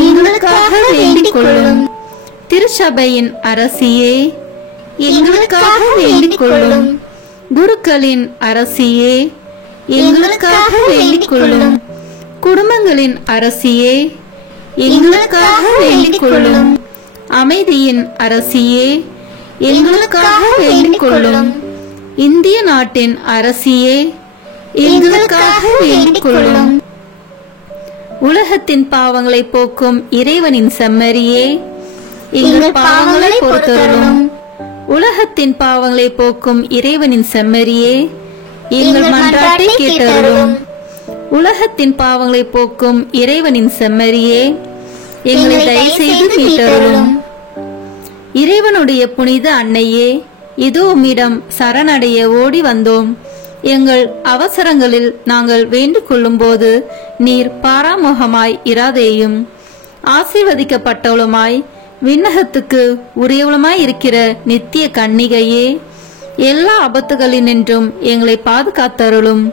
எங்களுக்காக வேண்டிக் கொள்ளும். திருச்சபையின் அரசியே, எங்களுக்காக வேண்டிக் கொள்ளும். குருக்களின் அரசியே, எங்களுக்காக வேண்டிக் கொள்ளும். குடும்பங்களின் அரசியே, எங்களுக்காக வேண்டிக் கொள்ளும். அமைதியின் அரசியே, எங்களுக்காக வேண்டிக் கொள்ளும். இந்திய நாட்டின் அரசியே, எங்களுக்காக வேண்டிக் கொள்ளும். உலகத்தின் பாவங்களை போக்கும் இறைவனின் செம்மறியே, எங்கள் பாவங்களை பொறுத்தருளும். உலகத்தின் பாவங்களை போக்கும் இறைவனின் செம்மறியே, எங்கள் மன்றாட்டை கேட்டருளும். உலகத்தின் பாவங்களை போக்கும் இறைவனின் செம்மறியே, எங்களை தயவு செய்து மீட்டருளும். இறைவனுடைய புனித அன்னையே, இதோ உம்மிடம் சரணடைய ஓடி வந்தோம். எங்கள் அவசரங்களில் நாங்கள் வேண்டிக் கொள்ளும் போது நீர் பாராமுகமாய் இராதேயும். ஆசீர்வதிக்கப்பட்டவளுமாய் விண்ணகத்துக்கு உரியவளுமாய் இருக்கிற நித்திய கன்னிகையே, எல்லா ஆபத்துகளினின்றும் எங்களை பாதுகாத்தருளும்.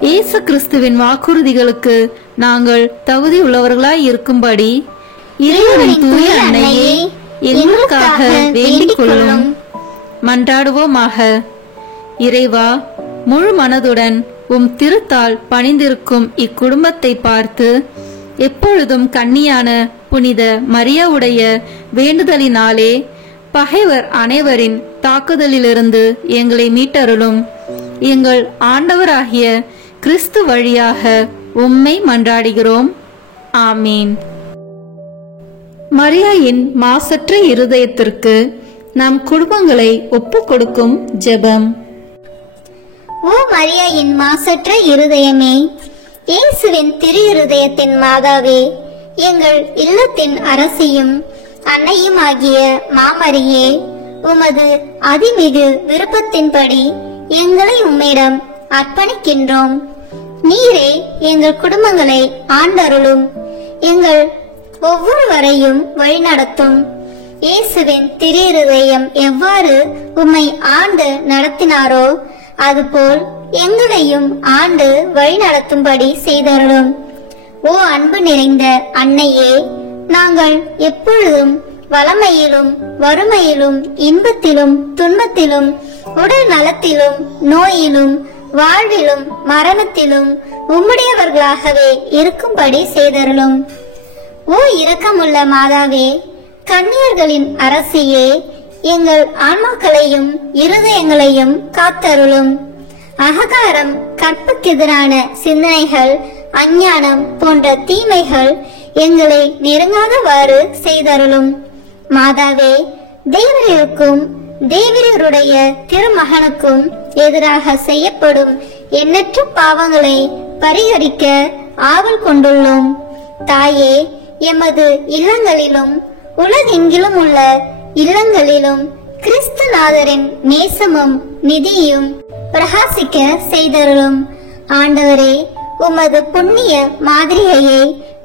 இயேசு கிறிஸ்துவின் வாக்குறுதிகளுக்கு நாங்கள் தகுதி உள்ளவர்களாய் இருக்கும்படி இறைவனின் தூய அன்னையே, எங்களுக்காக வேண்டிக் கொள்ளும். மன்றாடுவோமாக. இறைவா, முழு மனதுடன் உம் திருத்தால் பணிந்திருக்கும் இக்குடும்பத்தை பார்த்து எப்பொழுதும் கன்னியான புனித மரியாவுடைய வேண்டுதலினாலே பகைவர் அனைவரின் தாக்குதலிலிருந்து எங்களை மீட்டருளும். எங்கள் ஆண்டவராகிய கிறிஸ்து வழியாக உம்மை மன்றாடுகிறோம். ஆமீன். மரியாயின் மாசற்ற இருதயத்திற்கு நம் குடும்பங்களை ஒப்புக் கொடுக்கும் ஜெபம். ஓ மரியாயின் மாசற்ற இருதயமே, இயேசுவின் திரு இருதயத்தின் மாதாவே, எங்கள் இல்லத்தின் அரசியும் அன்னையும் ஆகிய மாமரியே, உமது அதிமிகு விருப்பத்தின்படி எங்களை உம்மிடம் அர்ப்பணிக்கின்றோம். நீரே எங்கள் குடும்பங்களை ஆண்டருளும், எங்கள் ஒவ்வொருவரையும் வழிநடத்தும். இயேசுவின் திரு இருதயம் எவ்வாறு உம்மை ஆண்டு நடத்தினாரோ அதுபோல் எங்களையும் ஆண்டு வழிநடத்தும்படி செய்தருளும். ஓ அன்பு நிறைந்த அன்னையே, நாங்கள் எப்பொழுதும் வளமையிலும் வறுமையிலும் இன்பத்திலும் துன்பத்திலும் உடல் நலத்திலும் நோயிலும் வாழ்விலும் மரணத்திலும் உம்முடையவர்களாகவே இருக்கும்படி செய்தருளும். ஓ இரக்கமுள்ள மாதாவே, கன்னியர்களின் அரசியே, எங்கள் ஆன்மாக்களையும் இருதயங்களையும் காத்தருளும். அகங்காரம், கற்புக்கெதிரான சிந்தனைகள், அஞ்ஞானம் போன்ற தீமைகள் எங்களை நெருங்காதவாறு செய்தருளும். மாதாவே, தேவருக்கும் தேவருடைய திருமகனுக்கும் எதிராக செய்யப்படும் எண்ணற்ற பாவங்களை பரிகரிக்க ஆவல் கொண்டுள்ளோம். தாயே, எமது இல்லங்களிலும் உலகெங்கிலும் உள்ள இல்லங்களிலும் கிறிஸ்துநாதரின் நேசமும் நிதியும் பிரகாசிக்க செய்தருளும். ஆண்டவரே, உமது புண்ணிய மாதிரியையை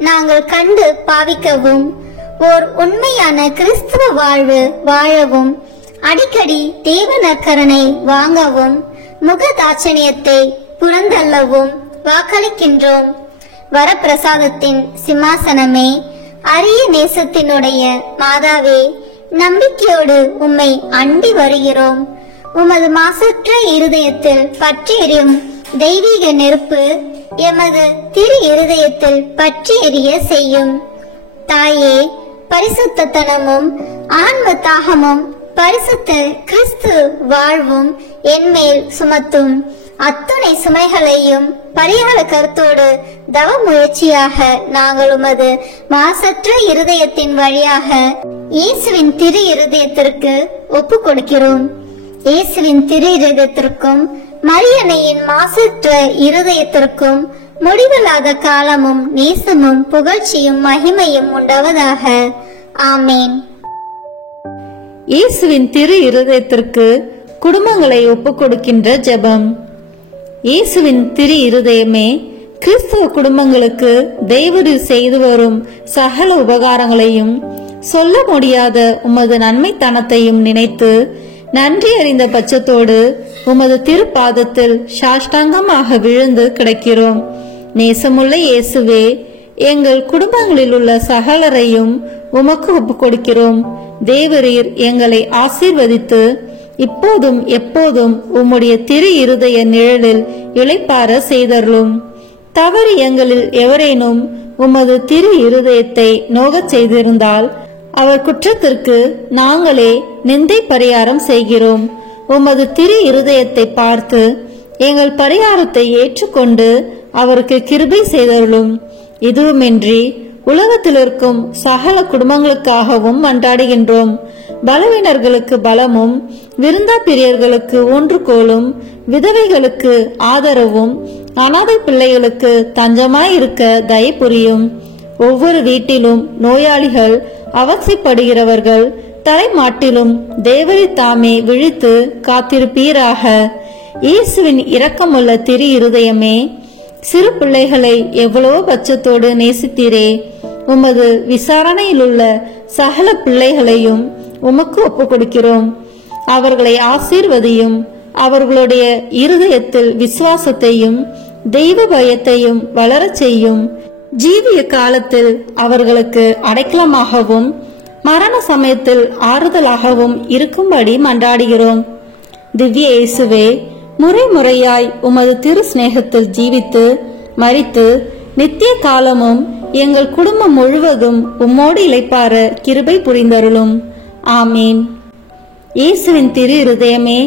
நாங்கள் கண்டு பாவிக்கவும், ஓர் உண்மையான கிறிஸ்துவ வாழ்வு வாழவும், அடிக்கடி தேவ நற்கருணை வாங்கவும், முகதாட்சணியத்தை புறந்தள்ளவும் வாக்களிக்கின்றோம். வரப்பிரசாதத்தின் சிம்மாசனமே, அரிய நேசத்தினுடைய மாதாவே, நம்பிக்கையோடு உம்மை அண்டி வருகிறோம். உமது மாசற்ற இருதயத்தில் பற்றி எரியும் தெய்வீக நெருப்பு எமது திரு இருதயத்தில் பற்றி எரிய செய்யும். தாயே, பரிசுத்தனமும் ஆன்ம தாகமும் பரிசுத்த கிறிஸ்து வாழ்வும் என்மேல் சுமத்தும். அத்துணை சுமைகளையும் பரிகார கருத்தோடு தவ முயற்சியாக நாங்கள் உமது மாசற்ற இருதயத்தின் வழியாக இயேசுவின் திரு இருதயத்திற்கு ஒப்பு கொடுக்கிறோம். இயேசுவின் திரு இருதயத்திற்கும் மரியன்னையின் மாசற்ற இருதயத்திற்கும் முடிவில்லாத காலமும் நேசமும் புகழ்ச்சியும் மகிமையும் உண்டாவதாக. ஆமேன். இயேசுவின் திரு இருதயத்திற்கு குடும்பங்களை ஒப்புக் கொடுக்கின்ற ஜெபம். இயேசுவின் திரு இருதயமே, கிறிஸ்தவ குடும்பங்களுக்கு தேவரீர் செய்து வரும் சகல உபகாரங்களையும் சொல்ல முடியாத உமது நன்மைத்தனத்தையும் நினைத்து நன்றி அறிந்த பட்சத்தோடு உமது திருப்பாதத்தில் சாஷ்டாங்கமாக விழுந்து கிடக்கிறோம். நேசமுள்ள இயேசுவே, எங்கள் குடும்பங்களில் உள்ள சகலரையும் உமக்கு ஒப்புக் கொடுக்கிறோம். தேவரீர் எங்களை ஆசீர்வதித்து இப்போதும் எப்போதும் உம்முடைய திரு இருதய நிழலில் இளைப்பார செய்தருளும். தவறு எங்களில் எவரேனும் உமது திரு இருதயத்தை நோகச் செய்திருந்தால் அவர் குற்றத்திற்கு நாங்களே நிந்தை பரிகாரம் செய்கிறோம். உமது திரு இருதயத்தை பார்த்து எங்கள் பரிகாரத்தை ஏற்றுக்கொண்டு அவருக்கு கிருபை செய்தருளும். இதுவுமின்றி உலகத்தில் இருக்கும் சகல குடும்பங்களுக்காகவும் மன்றாடுகின்றோம். பலவீனர்களுக்கு பலமும், விருந்தா பிரியர்களுக்கு ஊன்றுகோலும், விதவைகளுக்கு ஆதரவும், அனாதை பிள்ளைகளுக்கு தஞ்சமாயிருக்க தயை புரியும். ஒவ்வொரு வீட்டிலும் நோயாளிகள், அவசியப்படுகிறவர்கள் தலைமாட்டிலும் தேவரி தாமே விழித்து காத்திருப்பீராக. இயேசுவின் இரக்கமுள்ள திரு இருதயமே, சிறு பிள்ளைகளை எவ்வளவோ பட்சத்தோடு நேசித்தீரே. உமது விசாரணையில் உள்ள சகல பிள்ளைகளையும் உமக்கு ஒப்புக் கொடுக்கிறோம். அவர்களை ஆசீர்வதியும். அவர்களுடைய இருதயத்தில் விசுவாசத்தையும் தெய்வ பயத்தையும் வளரச் செய்யும். ஜீவிய காலத்தில் அவர்களுக்கு அடைக்கலமாகவும் மரண சமயத்தில் ஆறுதலாகவும் இருக்கும்படி மன்றாடுகிறோம். திவ்ய இயேசுவே, முறை முறையாய் உமது திரு சிநேகத்தில் ஜீவித்து மரித்து நித்திய காலமும் எங்கள் குடும்பம் முழுவதும் உம்மோடு இளைப்பார கிருபை புரிந்தருளும். ஆமீன். இயேசுவின் திரு இருதயமே,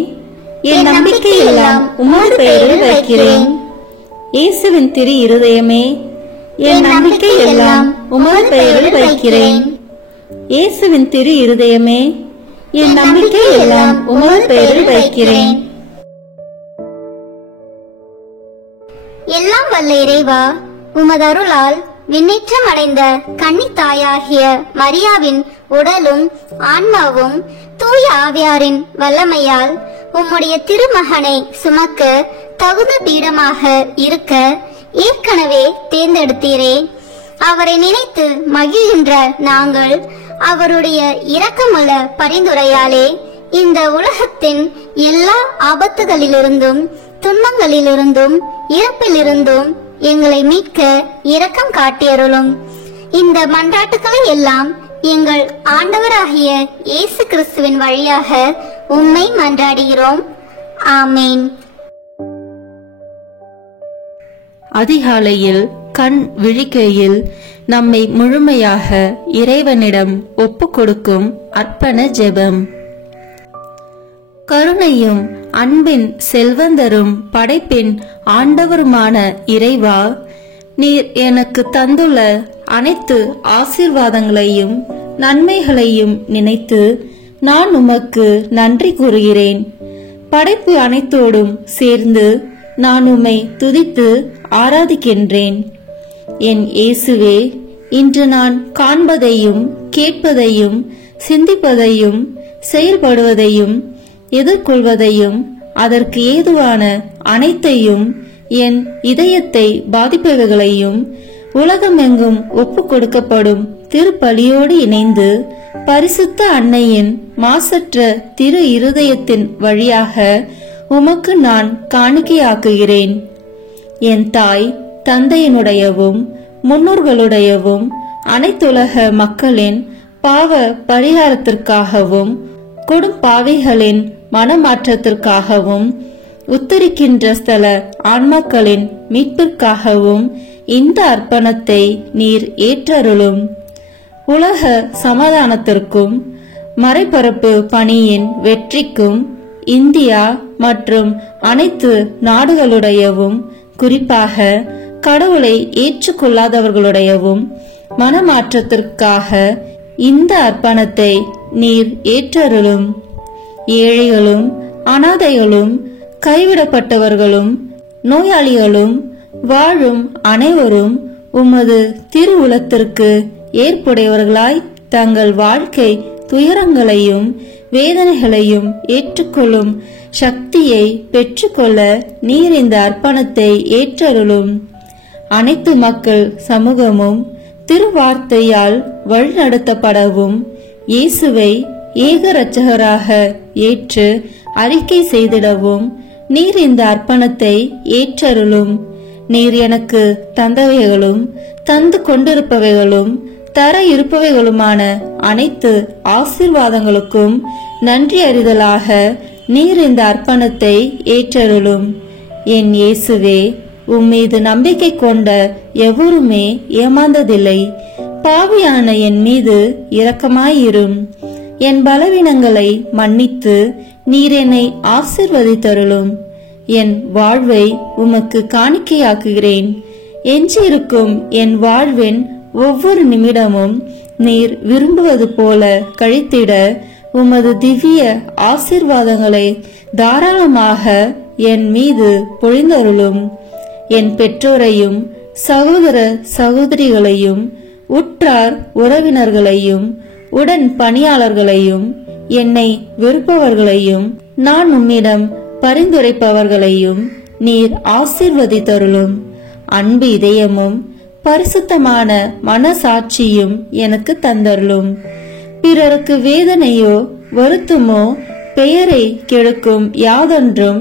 என் நம்பிக்கை எல்லாம் உமது பெயரில் வைக்கிறேன். இயேசுவின் திரு இருதயமே, என் நம்பிக்கை எல்லாம் உமது பெயரில் வைக்கிறேன். இயேசுவின் திரு இருதயமே, என் நம்பிக்கை எல்லாம் உமது பெயரில் வைக்கிறேன். எல்லாம் வல்ல இறைவா, உமதருளால் விண்ணேற்றம் அடைந்த கன்னி தாயாகிய மரியாவின் உடலும் ஆன்மாவும் தூய ஆவியாரின் வல்லமையால் உம்முடைய திருமகனை சுமக்க தகுந்த பீடமாக இருக்க ஏற்கனவே தேர்ந்தெடுத்தீரே. அவரை நினைத்து மகிழ்கின்ற நாங்கள் அவருடைய இரக்கமுள்ள பரிந்துரையாலே இந்த உலகத்தின் எல்லா ஆபத்துகளிலிருந்தும் துன்பங்களிலிருந்தும் இறப்பிலிருந்தும் எங்களை மீட்க இரக்கம் காட்டியருளும். இந்த மன்றாட்டுக்களை எல்லாம் எங்கள் ஆண்டவராகிய இயேசு கிறிஸ்துவின் வழியாக உம்மை மன்றாடுகிறோம். ஆமேன். அதிகாலையில் கண் விழிக்கையில் நம்மை முழுமையாக இறைவனிடம் ஒப்பு கொடுக்கும் அர்ப்பண ஜெபம். கருணையும் அன்பின் செல்வந்தரும் படைப்பின் ஆண்டவருமான இறைவா, நீர் எனக்கு தந்துள்ள அனைத்து ஆசீர்வாதங்களையும் நன்மைகளையும் நினைத்து நான் உமக்கு நன்றி கூறுகிறேன். படைப்பு அனைத்தோடும் சேர்ந்து நான் உம்மை துதித்து ஆராதிக்கின்றேன். என் இயேசுவே, இன்று நான் காண்பதையும் கேட்பதையும் சிந்திப்பதையும் செயல்படுவதையும் எதிர்கொள்வதையும் அதற்கு ஏதுவான அனைத்தையும் என் இதயத்தை பாதிப்பவைகளையும் உலகமெங்கும் ஒப்பு கொடுக்கப்படும் திருப்பலியோடு இணைந்து பரிசுத்த அன்னையின் மாசற்ற திரு இருதயத்தின் வழியாக உமக்கு நான் காணிக்கையாக்குகிறேன். என் தாய் தந்தையினுடையவும் முன்னோர்களுடையவும் அனைத்துலக மக்களின் பாவ பரிகாரத்திற்காகவும் கொடும்பாவிகளின் மனமாற்றத்திற்காகவும் உத்தரிக்கின்ற ஸ்தல ஆன்மாக்களின் மீட்பிற்காகவும் இந்த அர்ப்பணத்தை நீர் ஏற்றருளும். உலக சமாதானத்திற்கும் மறைபரப்பு பணியின் வெற்றிக்கும் இந்தியா மற்றும் அனைத்து நாடுகளுடையவும் குறிப்பாக கடவுளை ஏற்றுக்கொள்ளாதவர்களுடையவும் மனமாற்றத்திற்காக இந்த அர்ப்பணத்தை நீர் ஏற்றருளும். ஏழைகளும் அனாதைகளும் கைவிடப்பட்டவர்களும் நோயாளிகளும் வாழும் அனைவரும் உமது திருவுளத்திற்கு ஏற்புடையவர்களாய் தங்கள் வாழ்க்கை துயரங்களையும் வேதனைகளையும் ஏற்றுக்கொள்ளும் சக்தியை பெற்றுக்கொள்ள நீர் இந்த அர்ப்பணத்தை ஏற்றருளும். அனைத்து மக்கள் சமூகமும் திருவார்த்தையால் வழிநடத்தப்படவும் இயேசுவை ஏக இரட்சகராக ஏற்று அறிக்கை செய்திடவும் நீர் இந்த அர்ப்பணத்தை ஏற்றருளும். நீர் எனக்கு தந்தவைகளும் தந்து கொண்டிருப்பவைகளும் தர இருப்பவைகளுமான அனைத்து ஆசீர்வாதங்களுக்கும் நன்றி அறிதலாக நீர் இந்த அர்ப்பணத்தை ஏற்றருளும். என் இயேசுவே, உம்மீது நம்பிக்கை கொண்ட எவருமே ஏமாந்ததில்லை. பாவியான என் மீது இரக்கமாயிரும். என் பலவீனங்களை மன்னித்து நீர் என்னை ஆசீர்வதித்தருளும். என் வாழ்வை உமக்கு காணிக்கையாக்குகிறேன். எஞ்சியிருக்கும் என் வாழ்வின் ஒவ்வொரு நிமிடமும் நீர் விரும்புவது போல கழித்திட உமது திவ்ய ஆசீர்வாதங்களை தாராளமாக என் மீது பொழிந்தருளும். என் பெற்றோரையும் சகோதர சகோதரிகளையும் உற்றார் உறவினர்களையும் உடன் பணியாளர்களையும் என்னை வெறுப்பவர்களையும் நான் உம்மிடம் பரிந்துரைப்பவர்களையும் நீர் ஆசீர்வதித்தருளும். அன்பு இதயமும் பரிசுத்தமான மனசாட்சியும் எனக்கு தந்தருளும். பிறருக்கு வேதனையோ வருத்தமோ பெயரை கெடுக்கும் யாதொன்றும்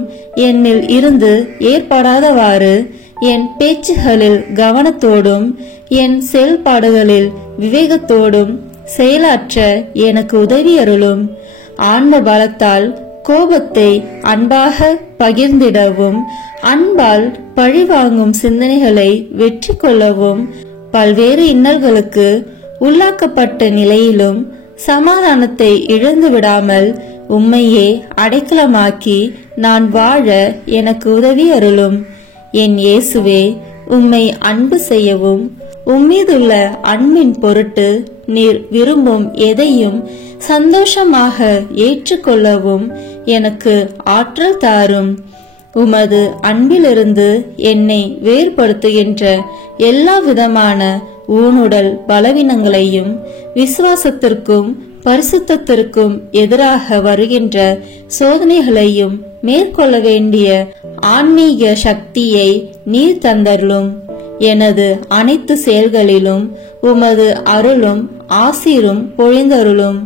என்னில் இருந்து ஏற்படாதவாறு என் பேச்சுகளில் கவனத்தோடும் என் செயல்பாடுகளில் விவேகத்தோடும் செயலாற்ற எனக்கு உதவி அருளும். ஆன்ம பலத்தால் கோபத்தை அன்பாக பகிர்ந்திடவும் அன்பால் பழிவாங்கும் சிந்தனைகளை வெற்றி கொள்ளவும் பல்வேறு இன்னல்களுக்கு உள்ளாக்கப்பட்ட நிலையிலும் சமாதானத்தை இழந்து விடாமல் உம்மையே அடைக்கலமாக்கி நான் வாழ எனக்கு உதவி அருளும். என் இயேசுவே, உம்மை அன்பு செய்யவும் உம்மீதுள்ள அன்பின் பொருட்டு நீர் விரும்பும் எதையும் சந்தோஷமாக ஏற்றுக்கொள்ளவும் எனக்கு ஆற்றல் தாரும். உமது அன்பிலிருந்து என்னை வேறுபடுத்துகின்ற எல்லா விதமான ஊனுடல் பலவீனங்களையும் விசுவாசத்திற்கும் பரிசுத்தத்திற்கும் எதிராக வருகின்ற சோதனைகளையும் மேற்கொள்ள வேண்டிய ஆன்மீக சக்தியை நீர் தந்தருளும். எனது அனைத்து செயல்களிலும் உமது அருளும் ஆசீரும் பொழிந்தருளும்.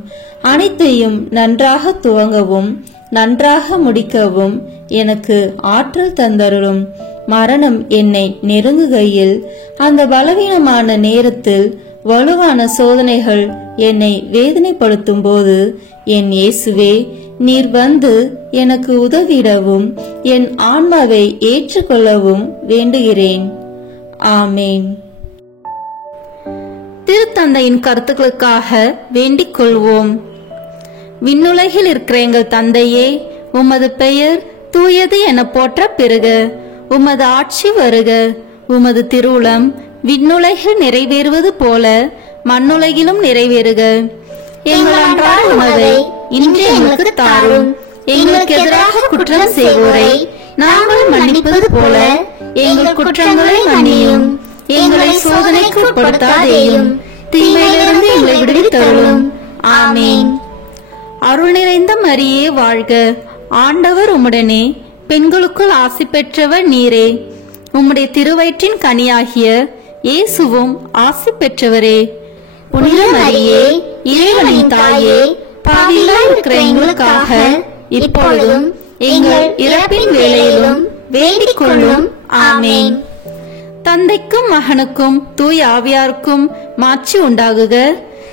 அனைத்தையும் நன்றாக துவங்கவும் நன்றாக முடிக்கவும் எனக்கு ஆற்றல் தந்தருளும். மரணம் என்னை நெருங்குகையில், அந்த பலவீனமான நேரத்தில் வலுவான சோதனைகள் என்னை வேதனைப்படுத்தும் போது, என் இயேசுவே, நீர் வந்து எனக்கு உதவிடவும் என் ஆன்மாவை ஏற்றுக்கொள்ளவும் வேண்டுகிறேன். ஆமேன். திருத்தந்தையின் கருத்துக்களுக்காக வேண்டிக் கொள்வோம். விண்ணுலகில் இருக்கிற எங்கள் தந்தையே, உமது பெயர் தூயது என போற்ற பெறுக. உமது ஆட்சி வருக. உமது திருவுளம் விண்ணுலகில் நிறைவேறுவது போல மண்ணுலகிலும் நிறைவேறுக. எங்கள் அன்றாட உணவை இன்று எங்களுக்கு தாரும். எங்களுக்கு எதிராக குற்றம் செய்வோரை நாங்கள் மன்னிப்பது போல எங்கள் குற்றங்களை மன்னியும். எங்களை சோதனைக்கு உட்படுத்தாதேயும், தீமையிலிருந்து எங்களை விடுவித்தருளும். ஆமேன். அருள் நிறைந்த மரியே வாழ்க. ஆண்டவர் உம்முடனே, பெண்களுக்குள் ஆசி பெற்றவர் நீரே. உம்முடைய திருவயிற்றின் கனியாகிய இயேசுவும் ஆசி பெற்றவரே. புனித மரியே, இறைவனின் தாயே, பாவிகளாய் இருக்கிற எங்களுக்காக இப்பொழுதும் எங்கள் இறப்பின் வேளையிலும் வேண்டிக் கொள்ளும். ஆமேன். தந்தைக்கும் மகனுக்கும் தூய ஆவியாருக்கும் மாட்சி உண்டாகுக.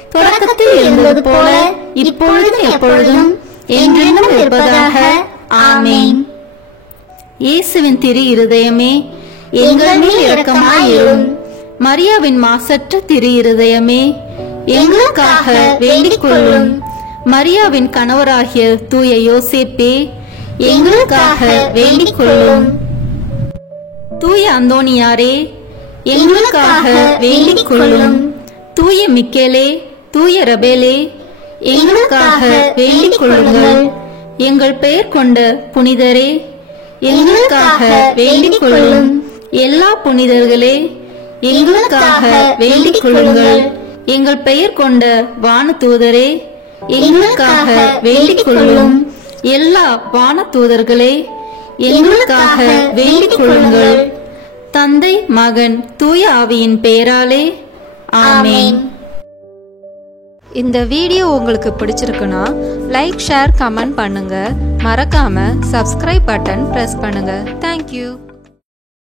தொடக்கத்தில் இருந்தது போல இப்பொழுதும் எப்பொழுதும் என்றென்றும் இருப்பதாக. ஆமேன். இயேசுவின் திரு இருதயமே, எங்கள் மேல் இரக்கமாயிரும். மரியாவின் மாசற்ற திரு இருதயமே, எங்களுக்காக வேண்டிக் கொள்ளும். மரியாவின் கணவராகிய தூய யோசேப்பே, எங்களுக்காக வேண்டிக் கொள்ளும். தூய அந்தோனியாரே, எங்களுக்காக வேண்டிக் கொள்ளும். தூய மிக்கேலே, தூய ரபேலே, எங்களுக்காக வேண்டிக் கொள்ளுங்கள். எங்கள் பெயர் கொண்ட புனிதரே, எங்களுக்காக வேண்டிக் கொள்ளும். எல்லா புனிதர்களே, எங்களுக்காக வேண்டிக் கொள்ளுங்கள். எங்கள் பெயர் கொண்ட வானதூதரே, எங்களுக்காக வேண்டிக் கொள்ளும். எல்லா வானதூதர்களே, எங்களுக்காக வேண்டிக் கொள்ளுங்கள். தந்தை, மகன், தூய ஆவியின் பெயராலே. ஆமேன். இந்த வீடியோ உங்களுக்கு பிடிச்சிருக்குன்னா லைக், ஷேர், கமெண்ட் பண்ணுங்க. மறக்காம சப்ஸ்கிரைப் பட்டன் பிரஸ் பண்ணுங்க. தேங்க்யூ.